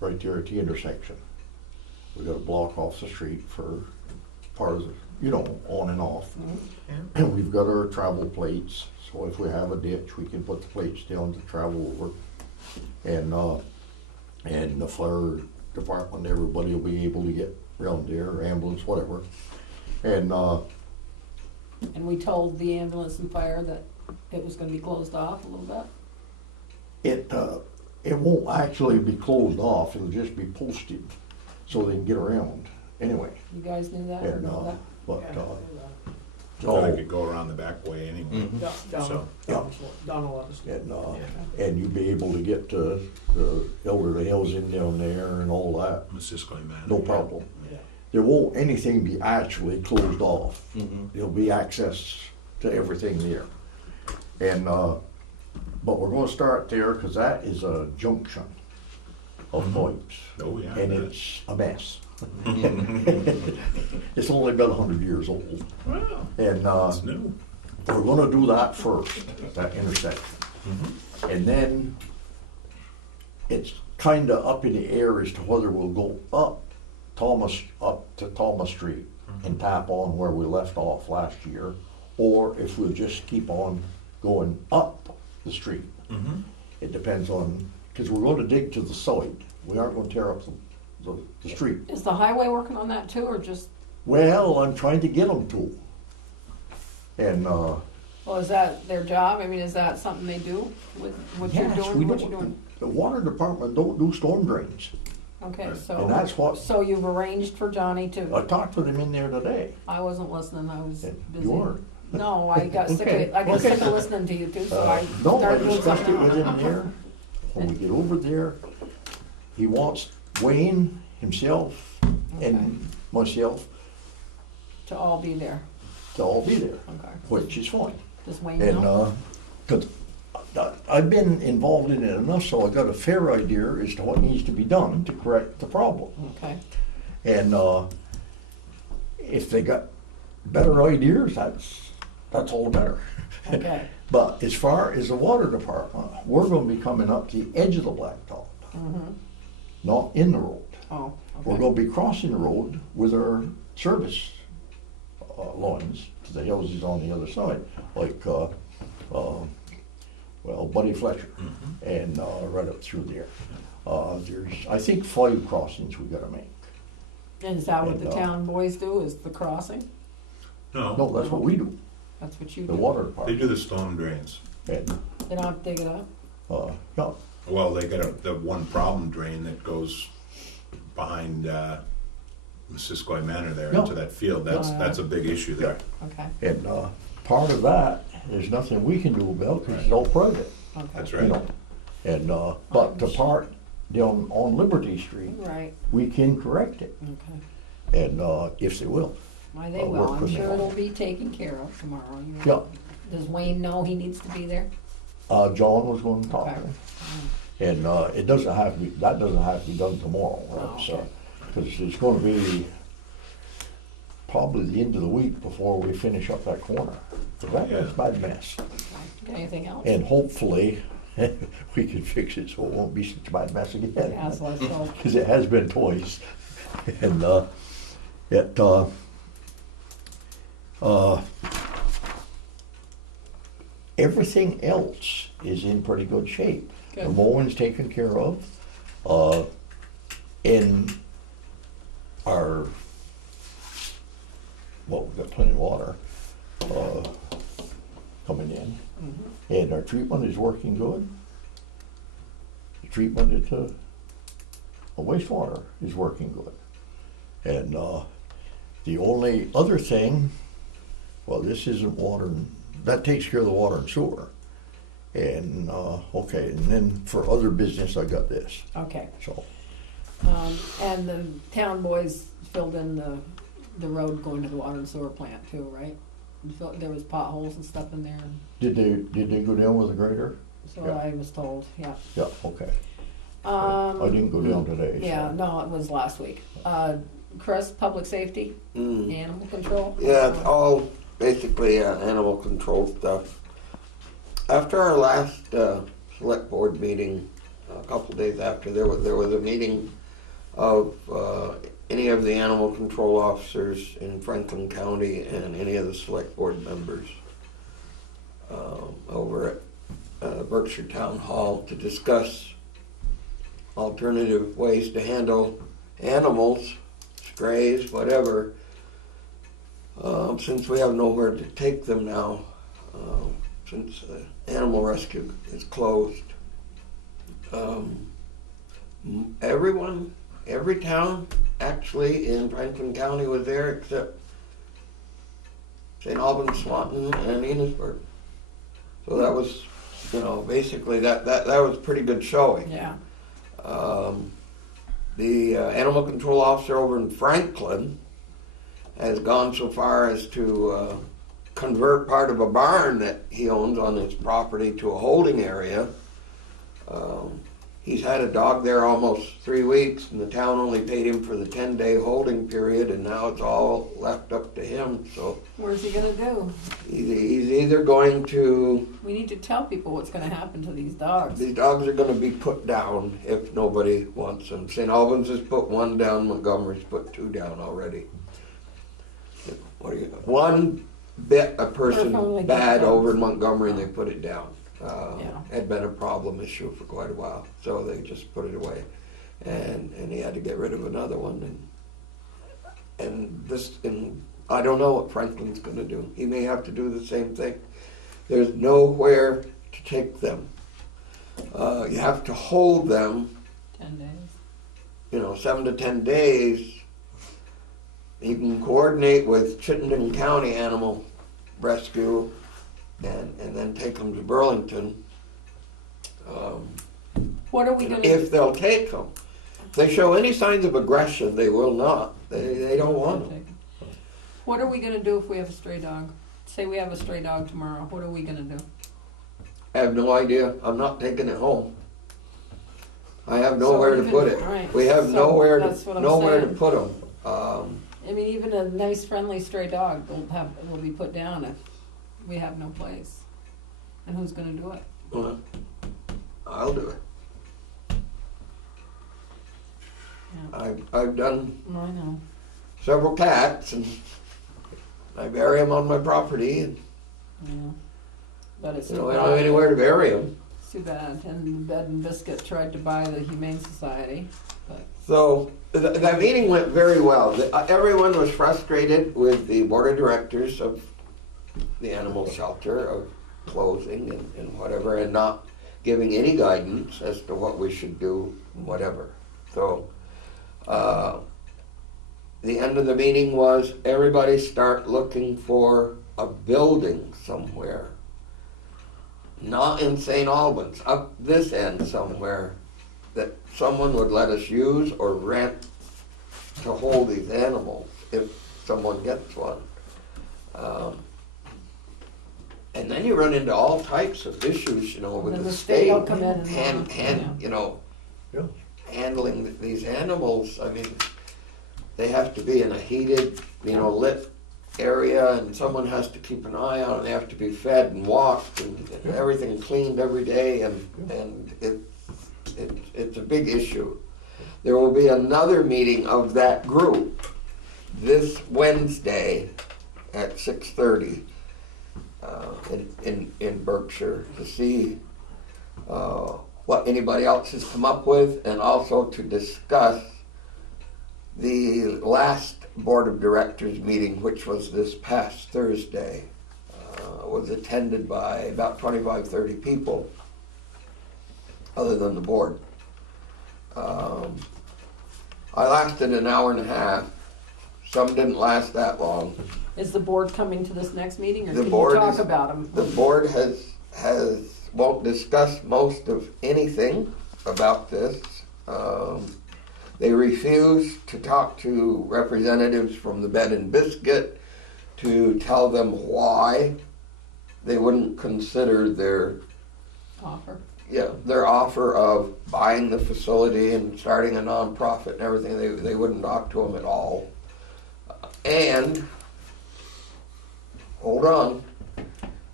right there at the intersection. We gotta block off the street for part of the, on and off. And we've got our travel plates, so if we have a ditch, we can put the plates down to travel over. And the fire department, everybody will be able to get around there, ambulance, whatever. And, And we told the ambulance and fire that it was gonna be closed off a little bit? it won't actually be closed off, it'll just be posted, so they can get around, anyway. You guys knew that or And, know that? but, So they could go around the back way anyway. So- Down a lot of stuff. and you'll be able to get to the elderly housing down there and all that, Missisquoi Manor. no problem. Yeah. There won't anything be actually closed off. Mm-hmm. There'll be access to everything there. And, but we're gonna start there, cause that is a junction of pipes. Oh, yeah. And it's a mess. It's only about 100 years old. Wow, And, it's new. we're gonna do that first, that intersection. And then it's kinda up in the air as to whether we'll go up to Thomas Street and tap on where we left off last year, or if we'll just keep on going up the street. It depends on, cause we're gonna dig to the side. We aren't gonna tear up the street. Is the highway working on that too, or just, Well, I'm trying to get them to. And, well, is that their job? I mean, is that something they do with what you're yes, doing, we what you're don't, doing? the water department don't do storm drains. Okay, And so, that's what, so you've arranged for Johnny I to, talked with him in there today. I wasn't listening, I was And busy. you weren't. No, I got sick Okay, of, I got okay. sick of listening to you two, so I No, I started doing discussed something it with else. him there. When we get over there, he wants Wayne, himself, and myself To all be there, to all be there, okay. which is fine. Does Wayne And, know? 'cause I've been involved in it enough, so I got a fair idea as to what needs to be done to correct the problem. Okay, And, if they got better ideas, that's all the better. okay, But as far as the water department, we're gonna be coming up the edge of the blacktop, not in the road. oh, We're okay, gonna be crossing the road with our service lines to the houses on the other side, like, well, Buddy Fletcher, and right up through there. There's, I think, 5 crossings we gotta make. and is that what the and, town boys do, is the crossing? No, No, that's what we do, That's what you the do? water they department. do the storm drains. And, They don't have to dig it up? no, Well, they got the one problem drain that goes behind Missisquoi Manor there Yeah. into that field. That's a big issue there. Okay, and part of that, there's nothing we can do about, because it's all private, okay. That's you right. know. And, but the part down on Liberty Street, Right, we can correct it, okay. and if they will. Why, they I'll will, work I'm with sure them. it'll be taken care of tomorrow. You Yeah, know. Does Wayne know he needs to be there? John was going to talk to Okay. him. And it doesn't have to be, that doesn't have to be done tomorrow. Oh, It's, okay. because it's going to be probably the end of the week before we finish up that corner. 'Cause that's a bad mess. Got anything else? And hopefully, we can fix it so it won't be such a bad mess again. Yeah, so let's hope. Because it has been twice. And everything else is in pretty good shape. The Good. mowing's taken care of. In our, well, we've got plenty of water coming in. And our treatment is working good. The treatment at the wastewater is working good. And the only other thing, well, this isn't water, that takes care of the water and sewer. And, okay, and then for other business, I got this, Okay, so. and the town boys filled in the road going to the water and sewer plant too, right? There was potholes and stuff in there, and Did they go down with a grader? so Yeah. I was told, yeah. Yeah, okay. I didn't go down today, so. Yeah, no, it was last week. Chris, public safety, animal control? Yeah, it's all basically animal control stuff. After our last select board meeting, a couple days after, there was a meeting of any of the animal control officers in Franklin County and any of the select board members over at Berkshire Town Hall to discuss alternative ways to handle animals, strays, whatever, since we have nowhere to take them now, since animal rescue is closed. Every town actually in Franklin County was there except St. Albans, Swanton, and Enosburg. So that was, basically that was a pretty good showing. Yeah, The animal control officer over in Franklin has gone so far as to convert part of a barn that he owns on his property to a holding area. He's had a dog there almost 3 weeks, and the town only paid him for the 10-day holding period, and now it's all left up to him. So Where's he gonna do? he's either going to, We need to tell people what's gonna happen to these dogs. these dogs are going to be put down if nobody wants them. St. Albans has put 1 down, Montgomery's put 2 down already. What do you, one bit a person Or bad dogs. over in Montgomery and they put it down. Yeah. Had been a problem issue for quite a while, so they just put it away, and he had to get rid of another one, and I don't know what Franklin's going to do. He may have to do the same thing. There's nowhere to take them. You have to hold them, 10 days. 7 to 10 days. You can coordinate with Chittenden County Animal Rescue and then take them to Burlington. What are we gonna If they'll take them. If they show any signs of aggression, they will not. They don't want them. What are we gonna do if we have a stray dog? Say we have a stray dog tomorrow, what are we gonna do? I have no idea. I'm not taking it home. I have nowhere to put it. Right. We have So nowhere that's what to I'm nowhere to saying. put them. I mean, even a nice, friendly stray dog will be put down if we have no place. And who's gonna do it? Well, I'll do it. Yeah. I've done I know. several cats, and I bury them on my property, and Yeah. But it's I too don't have anywhere to bury them. It's too bad. And Bed and Biscuit tried to buy the Humane Society. So that meeting went very well. Everyone was frustrated with the board of directors of the animal shelter of closing and whatever, and not giving any guidance as to what we should do, whatever. So the end of the meeting was everybody start looking for a building somewhere. Not in St. Albans, up this end somewhere, that someone would let us use or rent to hold these animals if someone gets one. And then you run into all types of issues, with then the the state will state come in and Yeah. handling these animals. I mean, they have to be in a heated, lit area, and someone has to keep an eye on them. They have to be fed and walked and everything cleaned every day, and it's a big issue. There will be another meeting of that group this Wednesday at 6:30 in Berkshire to see what anybody else has come up with, and also to discuss the last board of directors meeting, which was this past Thursday. Was attended by about 25-30 people, other than the board. I lasted an hour and a half. Some didn't last that long. Is the board coming to this next meeting, or The can you board talk is- about them? The board won't discuss most of anything about this. They refuse to talk to representatives from the Bed and Biscuit to tell them why they wouldn't consider their offer of buying the facility and starting a nonprofit and everything. They wouldn't talk to them at all. And hold on,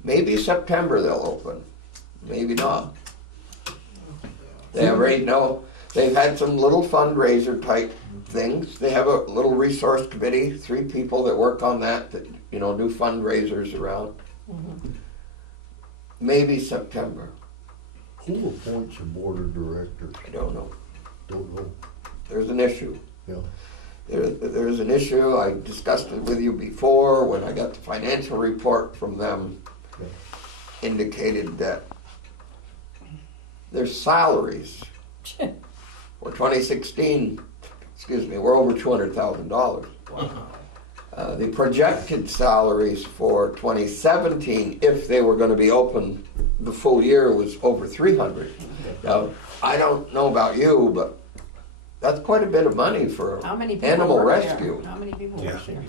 maybe September they'll open, maybe not. They already know. They've had some little fundraiser type things. They have a little resource committee, 3 people that work on that do fundraisers around. Mm-hmm. Maybe September. Who appoints a board of directors? I don't know. Don't know. There's an issue. Yeah. There's an issue. I discussed it with you before when I got the financial report from them. Yeah. Indicated that their salaries for 2016, were over $200,000. The projected salaries for 2017, if they were going to be open the full year, was over $300,000. Now, I don't know about you, but that's quite a bit of money for How many people animal work rescue. there? How many people Yeah. work there?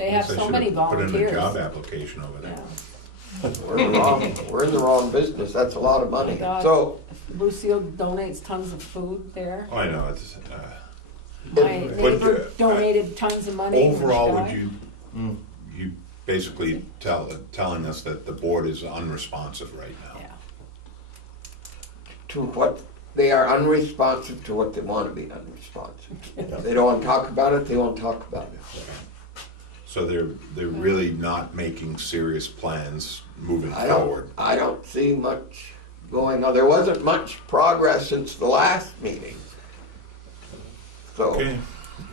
They have Guess I so should many Put in a volunteers. job application over there. Yeah. We're in the wrong business, that's a lot of money. Oh my God. So, Lucille donates tons of food there. Oh, I know, it's, My But, neighbor donated tons of money. when she overall, would died. you basically telling us that the board is unresponsive right now? Yeah. to what, they are unresponsive to what they want to be unresponsive. If they don't want to talk about it, they won't talk about it. So they're really not making serious plans moving I forward? don't see much going on. There wasn't much progress since the last meeting. So, Okay,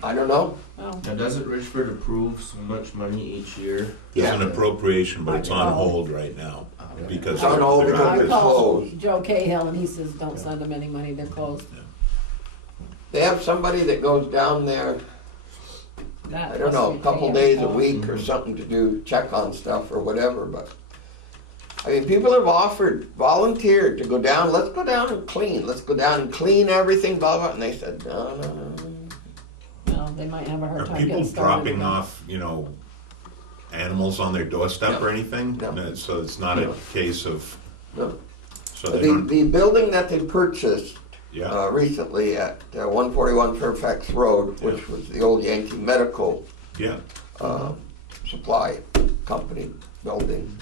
I don't know. Well, Now, doesn't Richford approve so much money each year? there's an Yeah. appropriation, but it's on Oh. hold right now, because It's on hold they're because out I it's of called closed. Joe Cahill and he says, don't send them any money, they're closed. They have somebody that goes down there, That I don't must know, be a couple paying days a for. week or something to do, check on stuff or whatever, but I mean, people have volunteered to go down, let's go down and clean everything, blah, blah, and they said, no. Well, they might have a hard Are time people getting started. dropping off, animals on their doorstep or anything? No. So it's not a No. case of, No. so they don't, The building that they purchased yeah, recently at 141 Fairfax Road, which Yeah. was the old Yankee Medical yeah, Supply Company building,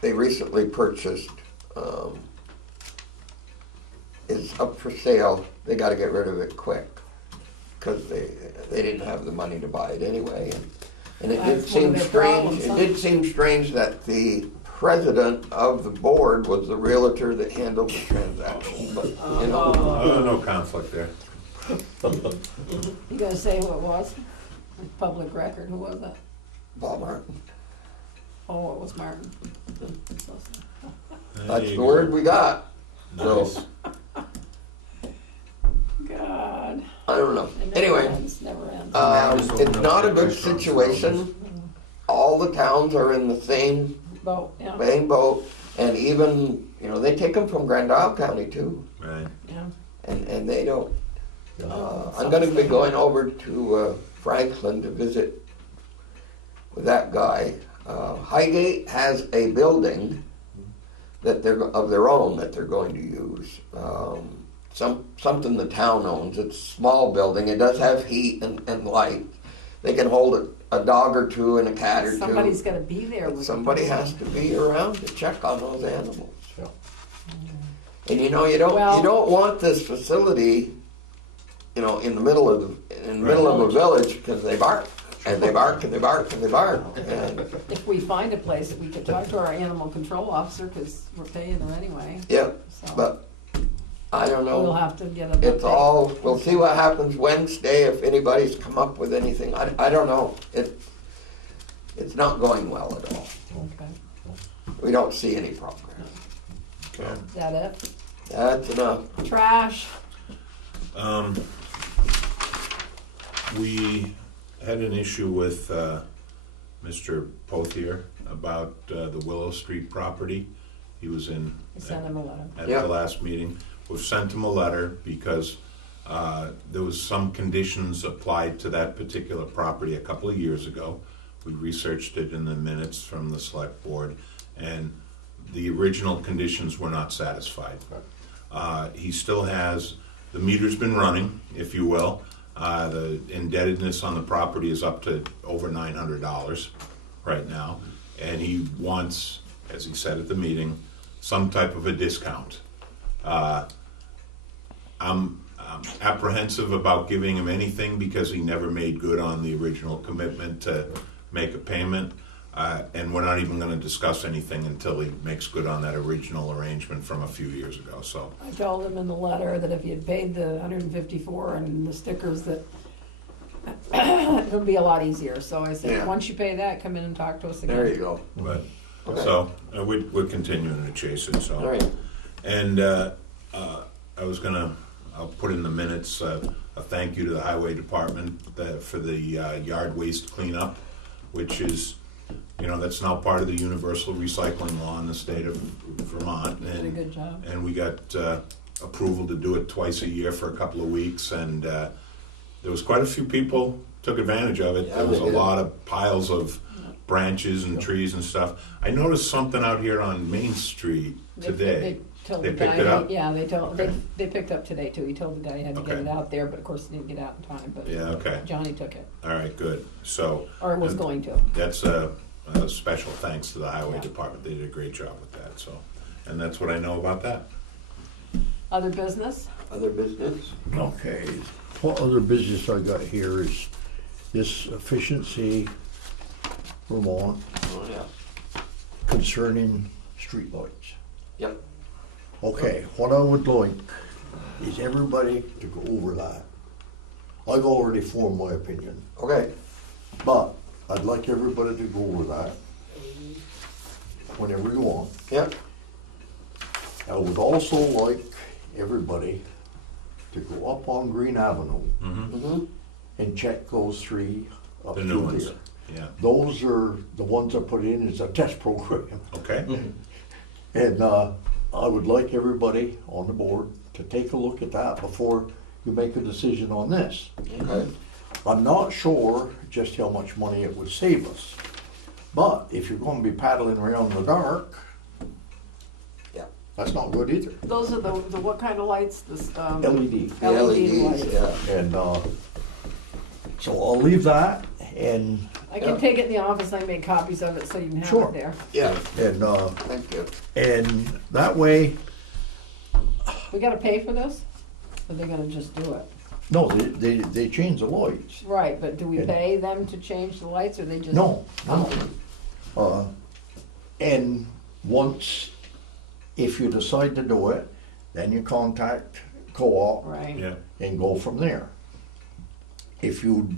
they recently purchased, is up for sale. They got to get rid of it quick because they didn't have the money to buy it anyway. And it did That's one of seem their strange. problems, It huh? did seem strange that the president of the board was the realtor that handled the transaction. But you know, no conflict there. You gonna say who it was? Public record, who was it? Bob Martin. Oh, it was Martin. There That's you the go. word we got. Nice. God. I don't know. It never Anyway. ends, never ends. It's not a good situation. All the towns are in the same Boat, yeah, boat, and even, they take them from Grand Isle County too, Right. yeah. and they don't. Oh, I'm gonna be going over to Franklin to visit with that guy. Highgate has a building that of their own that they're going to use. Something the town owns. It's a small building. It does have heat and light. They can hold a dog or two and a cat or Somebody's two. gotta be there. But with somebody the- has to be around to check on those animals. Yeah. And you Well- don't want this facility, in the middle of a village because they bark and they bark and they bark and they bark. And, If we find a place, we could talk to our animal control officer, cause we're paying her anyway, yeah, so. but I don't We'll know. have to get an It's update. we'll see what happens Wednesday if anybody's come up with anything. I don't know. It's not going well at all. Okay, We don't see any progress. Okay. is that it? That's enough. Trash, We had an issue with Mr. Pothier about the Willow Street property. He was in we sent him a letter. at Yeah. the last meeting. We've sent him a letter because there was some conditions applied to that particular property a couple of years ago. We researched it in the minutes from the select board, and the original conditions were not satisfied. He still has, the meter's been running, if you will. The indebtedness on the property is up to over $900 right now, and he wants, as he said at the meeting, some type of a discount. I'm apprehensive about giving him anything because he never made good on the original commitment to make a payment. And we're not even going to discuss anything until he makes good on that original arrangement from a few years ago. So, I told him in the letter that if he had paid the $154 and the stickers, that it would be a lot easier. So I said, Yeah. once you pay that, come in and talk to us again. There you go. but Okay. so we're continuing to chase it. So, All right. and I'll put in the minutes a thank you to the highway department for the yard waste cleanup, which is, that's now part of the universal recycling law in the state of Vermont. You did a good job. And we got approval to do it twice a year for a couple of weeks, and there was quite a few people took advantage of it. Yeah, There was they a did. lot of piles of branches and trees and stuff. I noticed something out here on Main Street today. They told They the guy, picked it up? yeah, they told, Okay. they picked up today too. He told the guy he had to get Okay. it out there, but of course he didn't get out in time, but Yeah, okay. Johnny took it, All right, good. So or was And- going to. that's a special thanks to the highway department. They did a great job with that. So, and that's what I know about that. Other business? Other business? Okay, what other business I got here is this efficiency Vermont Oh, yeah. concerning streetlights. Yep. Okay, what I would like is everybody to go over that. I've already formed my opinion, Okay. but I'd like everybody to go over that whenever you want. Yep. I would also like everybody to go up on Green Avenue Mm-hmm. and check those three up The through new ones. there. Yeah. Those are the ones I put in as a test program. Okay. And I would like everybody on the board to take a look at that before you make a decision on this. Okay. I'm not sure just how much money it would save us. But if you're gonna be paddling around in the dark, Yeah. that's not good either. Those are the what kind of lights? This, LED. The LED lights. yeah. And so I'll leave that and, I can take it in the office, I make copies of it so you can have Sure. it there. Yeah. and Thank you. that way, We gotta pay for this? Or they're gonna just do it? no, they change the lights. Right, but do we Yeah. pay them to change the lights or they just? No, no. Oh, And once, if you decide to do it, then you contact co-op right. Yeah. and go from there. If you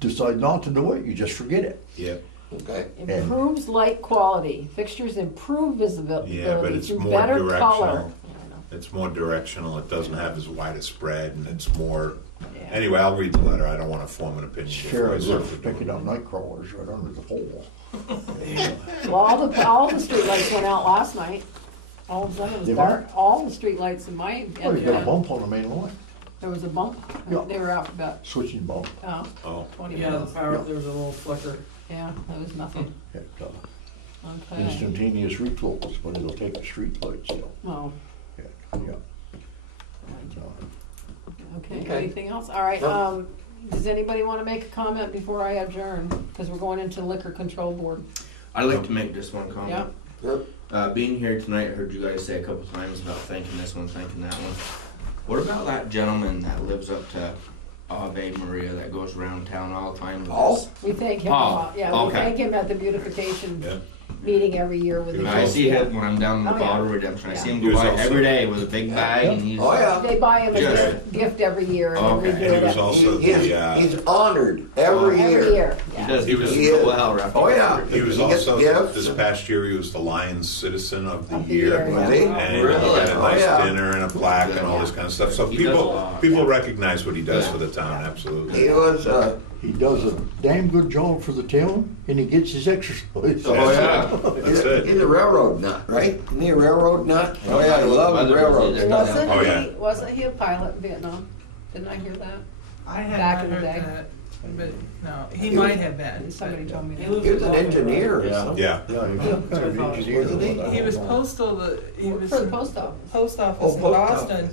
decide not to do it, you just forget it. Yeah. Okay. Improves light quality. Fixtures improve visibility Yeah, but it's through more better color. directional. It's more directional. It doesn't have as wide a spread, and it's more. Yeah. Anyway, I'll read the letter. I don't want to form an opinion. Sure, before I they're start to do picking it. up night crawlers right under the pole. Well, all the street lights went out last night. All of them, it was They dark. All the street lights in my, Oh, you got a bump on the main line, there was a bump. Yeah. They were out for about, switching bump. Oh, 20 Yeah, the minutes. power, Yeah. there was a little flicker. Yeah, that was nothing. It, Okay. instantaneous reclose, but it'll take the street lights out. Oh, Yeah. okay. Okay. Anything else? All right, No. does anybody wanna make a comment before I adjourn? Cause we're going into liquor control board. I'd like to make just one comment. Yeah. Yep. Being here tonight, I heard you guys say a couple times about thanking this one, thanking that one. What about that gentleman that lives up to Ave Maria that goes around town all the time? with Paul? us? We thank him, Oh, yeah, we okay. thank him at the beautification yeah. meeting every year with He the. was I also- see him when I'm down in the Oh, yeah. bottle redemption. I see him He go was by also- every day with a big bag and he's. Oh, yeah. They buy him a Just- gift every year and then we Okay. do And he it was also He's the. honored every Oh. year. every year. He Yeah. does. He He was- does He so is. well. Raph. Oh, yeah. He was He gets also gifts. this past year. He was the Lions Citizen of the Of the year, year, Was he? and he Really? got a Oh, nice yeah. dinner and a plaque and all this kind of stuff. So He does a people lot. people recognize what he does Yeah. for the town. Absolutely. He was, He does a damn good job for the town and he gets his exercise. oh, That's yeah. That's it. He's a railroad nut, right? Isn't he a railroad nut? Oh, yeah, he loves Weather railroad was stuff. Wasn't Oh, yeah. wasn't he a pilot in Vietnam? Didn't I hear that? I had Back not in the heard day. that, but no, he He might was- have been. Somebody but told me he that. lives He was in an Baltimore. engineer or Yeah. something. Yeah. Yeah, he was kind of engineer. Wasn't he? He was postal. He Worked was for the post office. post office Oh, in post Boston.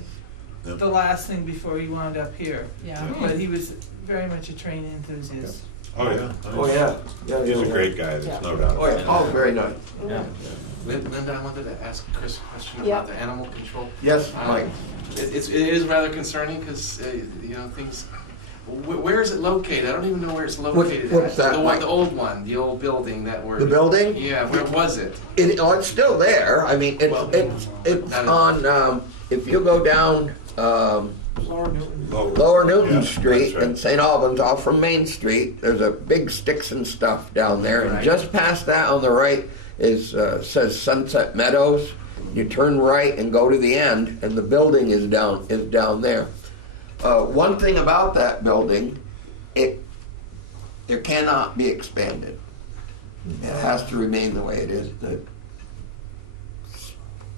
Yep. The last thing before he wound up here, Yeah. but he was very much a train enthusiast. Oh yeah. Oh, yeah. Yeah, He's a yeah. great guy. There's Yeah. no doubt. Oh, yeah, Paul's very nice. Yeah. Linda, I wanted to ask Chris a question Yeah. about the animal control. Yes, Mike. It is rather concerning because, you know, things, where is it located? I don't even know where it's located. what's that, The Mike? old one, the old building that we're. The building? Yeah, where was it? It's still there. I mean, Well, it's not on, if you go down, Laura Newton. Lower Newton Yeah, Street that's right. in St. Albans off from Main Street. There's a big sticks and stuff down there, and Right. just past that on the right is says Sunset Meadows. You turn right and go to the end, and the building is down there. One thing about that building, it cannot be expanded. It has to remain the way it is.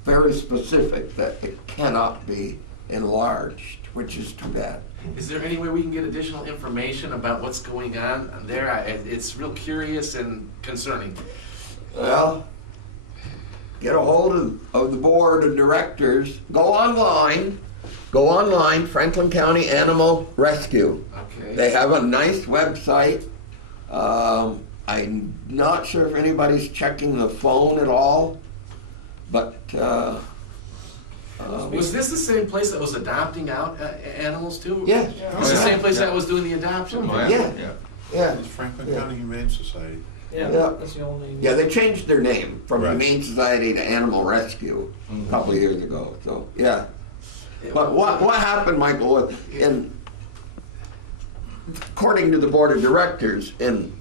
Very specific that it cannot be enlarged. which is too bad. Is there any way we can get additional information about what's going on there? It's real curious and concerning. Well, get a hold of the board of directors. Go online, Franklin County Animal Rescue. Okay. They have a nice website. I'm not sure if anybody's checking the phone at all, but Was this the same place that was adopting out animals too? yes, This is the same place that was doing the adoption? Oh, Yeah. yeah, It's Franklin Yeah. County Humane Society. Yeah, Yeah. that's the only. yeah. They changed their name from Right. Humane Society to Animal Rescue a couple of years ago. So yeah. But what happened, Michael, was according to the board of directors, in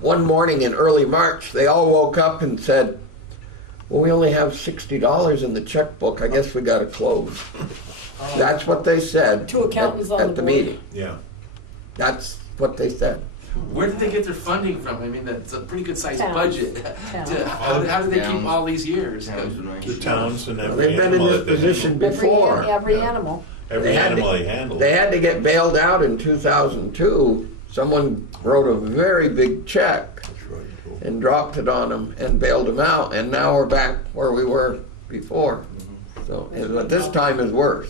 one morning in early March, they all woke up and said, well, we only have $60 in the checkbook. I guess we got to close. That's what they said Two accountants on at the the board. meeting. Yeah. That's what they said. Where did they get their funding from? I mean, that's a pretty good sized Towns. budget. Towns. How did they keep Towns. all these years? Towns and The ranches. towns and every They've been in animal this that they position handle. before. Every Yeah. animal. Every They had animal to- they handle. They had to get bailed out in 2002. Someone wrote a very big check That's right. and dropped it on them and bailed them out, and now we're back where we were before. So, but this time is worse.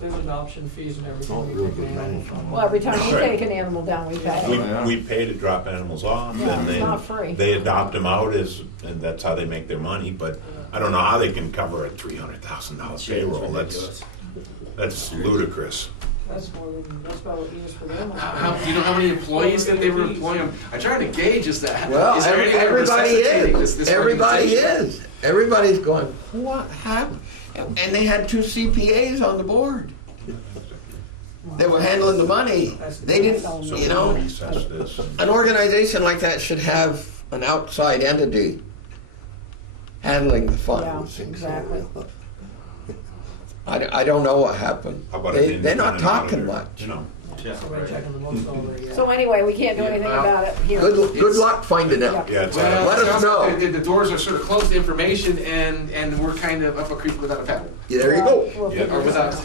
There's adoption fees and everything. Not we real take good an animal money. from. Well, every time we Right. take an animal down, we pay. We, Yeah. we pay to drop animals off, Yeah, and it's not free. they adopt them out and that's how they make their money. But I don't know how they can cover a $300,000 payroll. That's ludicrous. That's more than, that's about what Enos for them. Do you know how many employees that they were employing? I try to gauge is that. Well, is there any way of everybody resuscitating is. this Everybody organization? is. Everybody's going, what happened? And they had 2 CPAs on the board. They were handling the money. They didn't, So you know, we'll recess this. an organization like that should have an outside entity handling the funds. Yeah, exactly. I don't know what happened. How about an They're not independent talking auditor? much. You know, Somebody checking the books already. So anyway, we can't do Yeah, anything well, about it here. Good luck finding Yeah. out. yeah, it's Well, Let it us sounds know. like the doors are sort of closed to information, and we're kind of up a creek without a paddle, There you go. We'll Yeah. figure or it without out.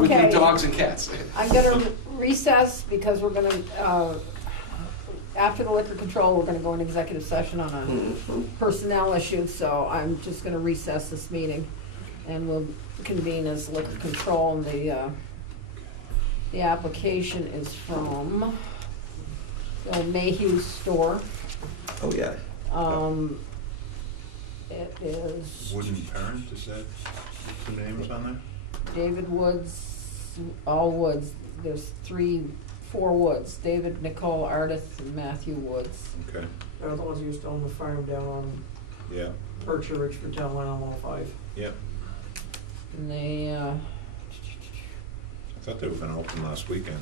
with Okay. dogs and cats. I'm gonna recess because we're gonna, after the liquor control, we're gonna go into executive session on a personnel issue, so I'm just gonna recess this meeting. And we'll convene as liquor control, and the application is from the Mayhew store. Oh, yeah. It is Wooden Parent, is that two names on David Woods, all Woods. There's 4 Woods, David, Nicole Ardith, and Matthew Woods. there? Okay, They're the ones who used to own the farm down on yeah, Berkshire, Richford Town Line on 105. yep. And they, I thought they were gonna open last weekend.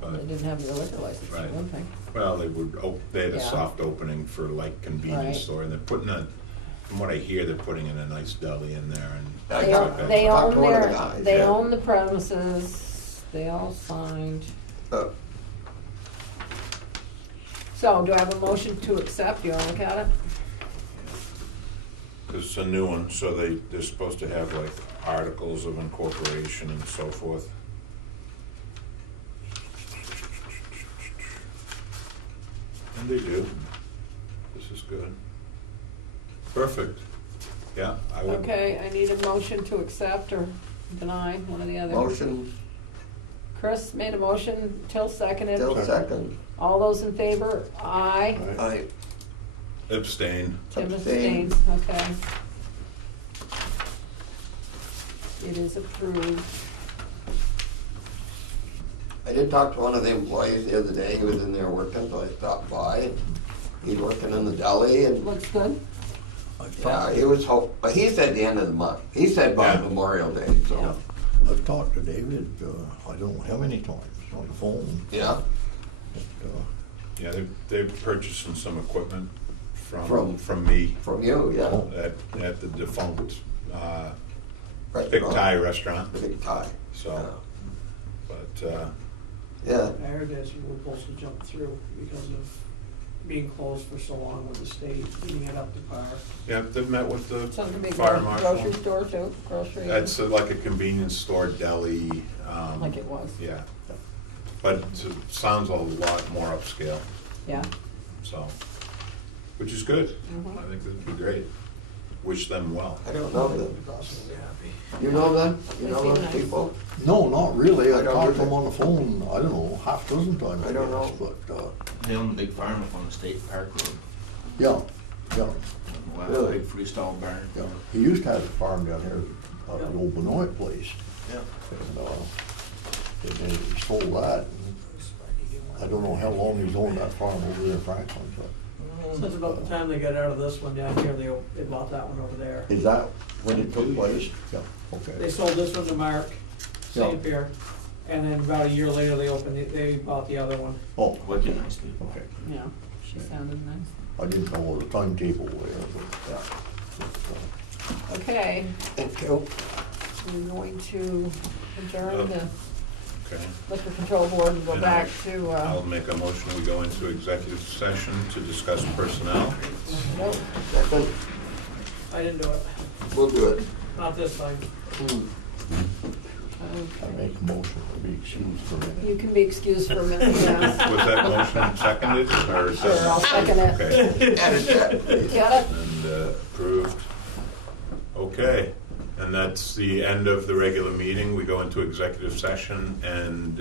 they But, didn't have their liquor license, for Right. one thing. well, they had a Yeah. soft opening for like convenience Right. store, and they're putting from what I hear, they're putting in a nice deli in there and. I They talked- own, they talked own to one of the their, guys, they yeah. own the premises, they all signed. Uh, So, do I have a motion to accept? You wanna look at it? Cause it's a new one, so they're supposed to have like articles of incorporation and so forth. And they do. This is good. Perfect. Yeah, I would. Okay, I need a motion to accept or deny, one or the other. Motion Chris made a motion, Till seconded. till second. All those in favor? Aye. I Abstain. Tim Abstain. abstains, okay. It is approved. I did talk to one of the employees the other day. He was in there working, so I stopped by. He's working in the deli, and Looks good. yeah, he was he said the end of the month. He said by Yeah. Memorial Day. So Yeah. I've talked to David, I don't know how many times on the phone. yeah, but, Yeah, they're purchasing some equipment From- from me from you, yeah. at the defunct Big Restaurant. Thai restaurant, Big Thai. so, but, Yeah. I heard that you were supposed to jump through because of being closed for so long with the state, getting it up to par. yeah, they've met with the Sounds to be fire a marshal. grocery store too, grocery. It's like a convenience store, deli, like it was. Yeah. But it sounds a lot more upscale, Yeah. so, which is good. Mhm. I think this would be great. Wish them well. I don't know them. Possibly happy. You know them? You They know seem those nice. people? No, not really. I I don't talked to either. them on the phone, I don't know, half dozen times, I I don't guess, know. but, They own the big farm up on the State Park Road. yeah, yeah, Wow, Really? big freestyle barn. yeah. He used to have a farm down here, at the old Benoit place, Yeah. and then he sold that. I don't know how long he's owned that farm over there in Franklin, so. Since about the time they got out of this one down here, they bought that one over there. Is that when it took place? Yeah, They okay. sold this one to Mark, Yeah. St. Pierre, and then about a year later, they bought the other one. Oh, Wicked nice people. okay. Yeah, she sounded nice. I didn't know the timetable there, but, yeah. Okay, Thank you. we're going to adjourn the Okay. liquor control board and go And back to, I'll make a motion, we go into executive session to discuss personnel. nope, Second, I didn't do it, we'll do it. not this time. I make a motion to be excused for a minute. you can be excused for a minute, yeah. Was that motion seconded or? Sure, I'll second it. Okay, Edit that, please. Got it? and approved. Okay, and that's the end of the regular meeting. We go into executive session and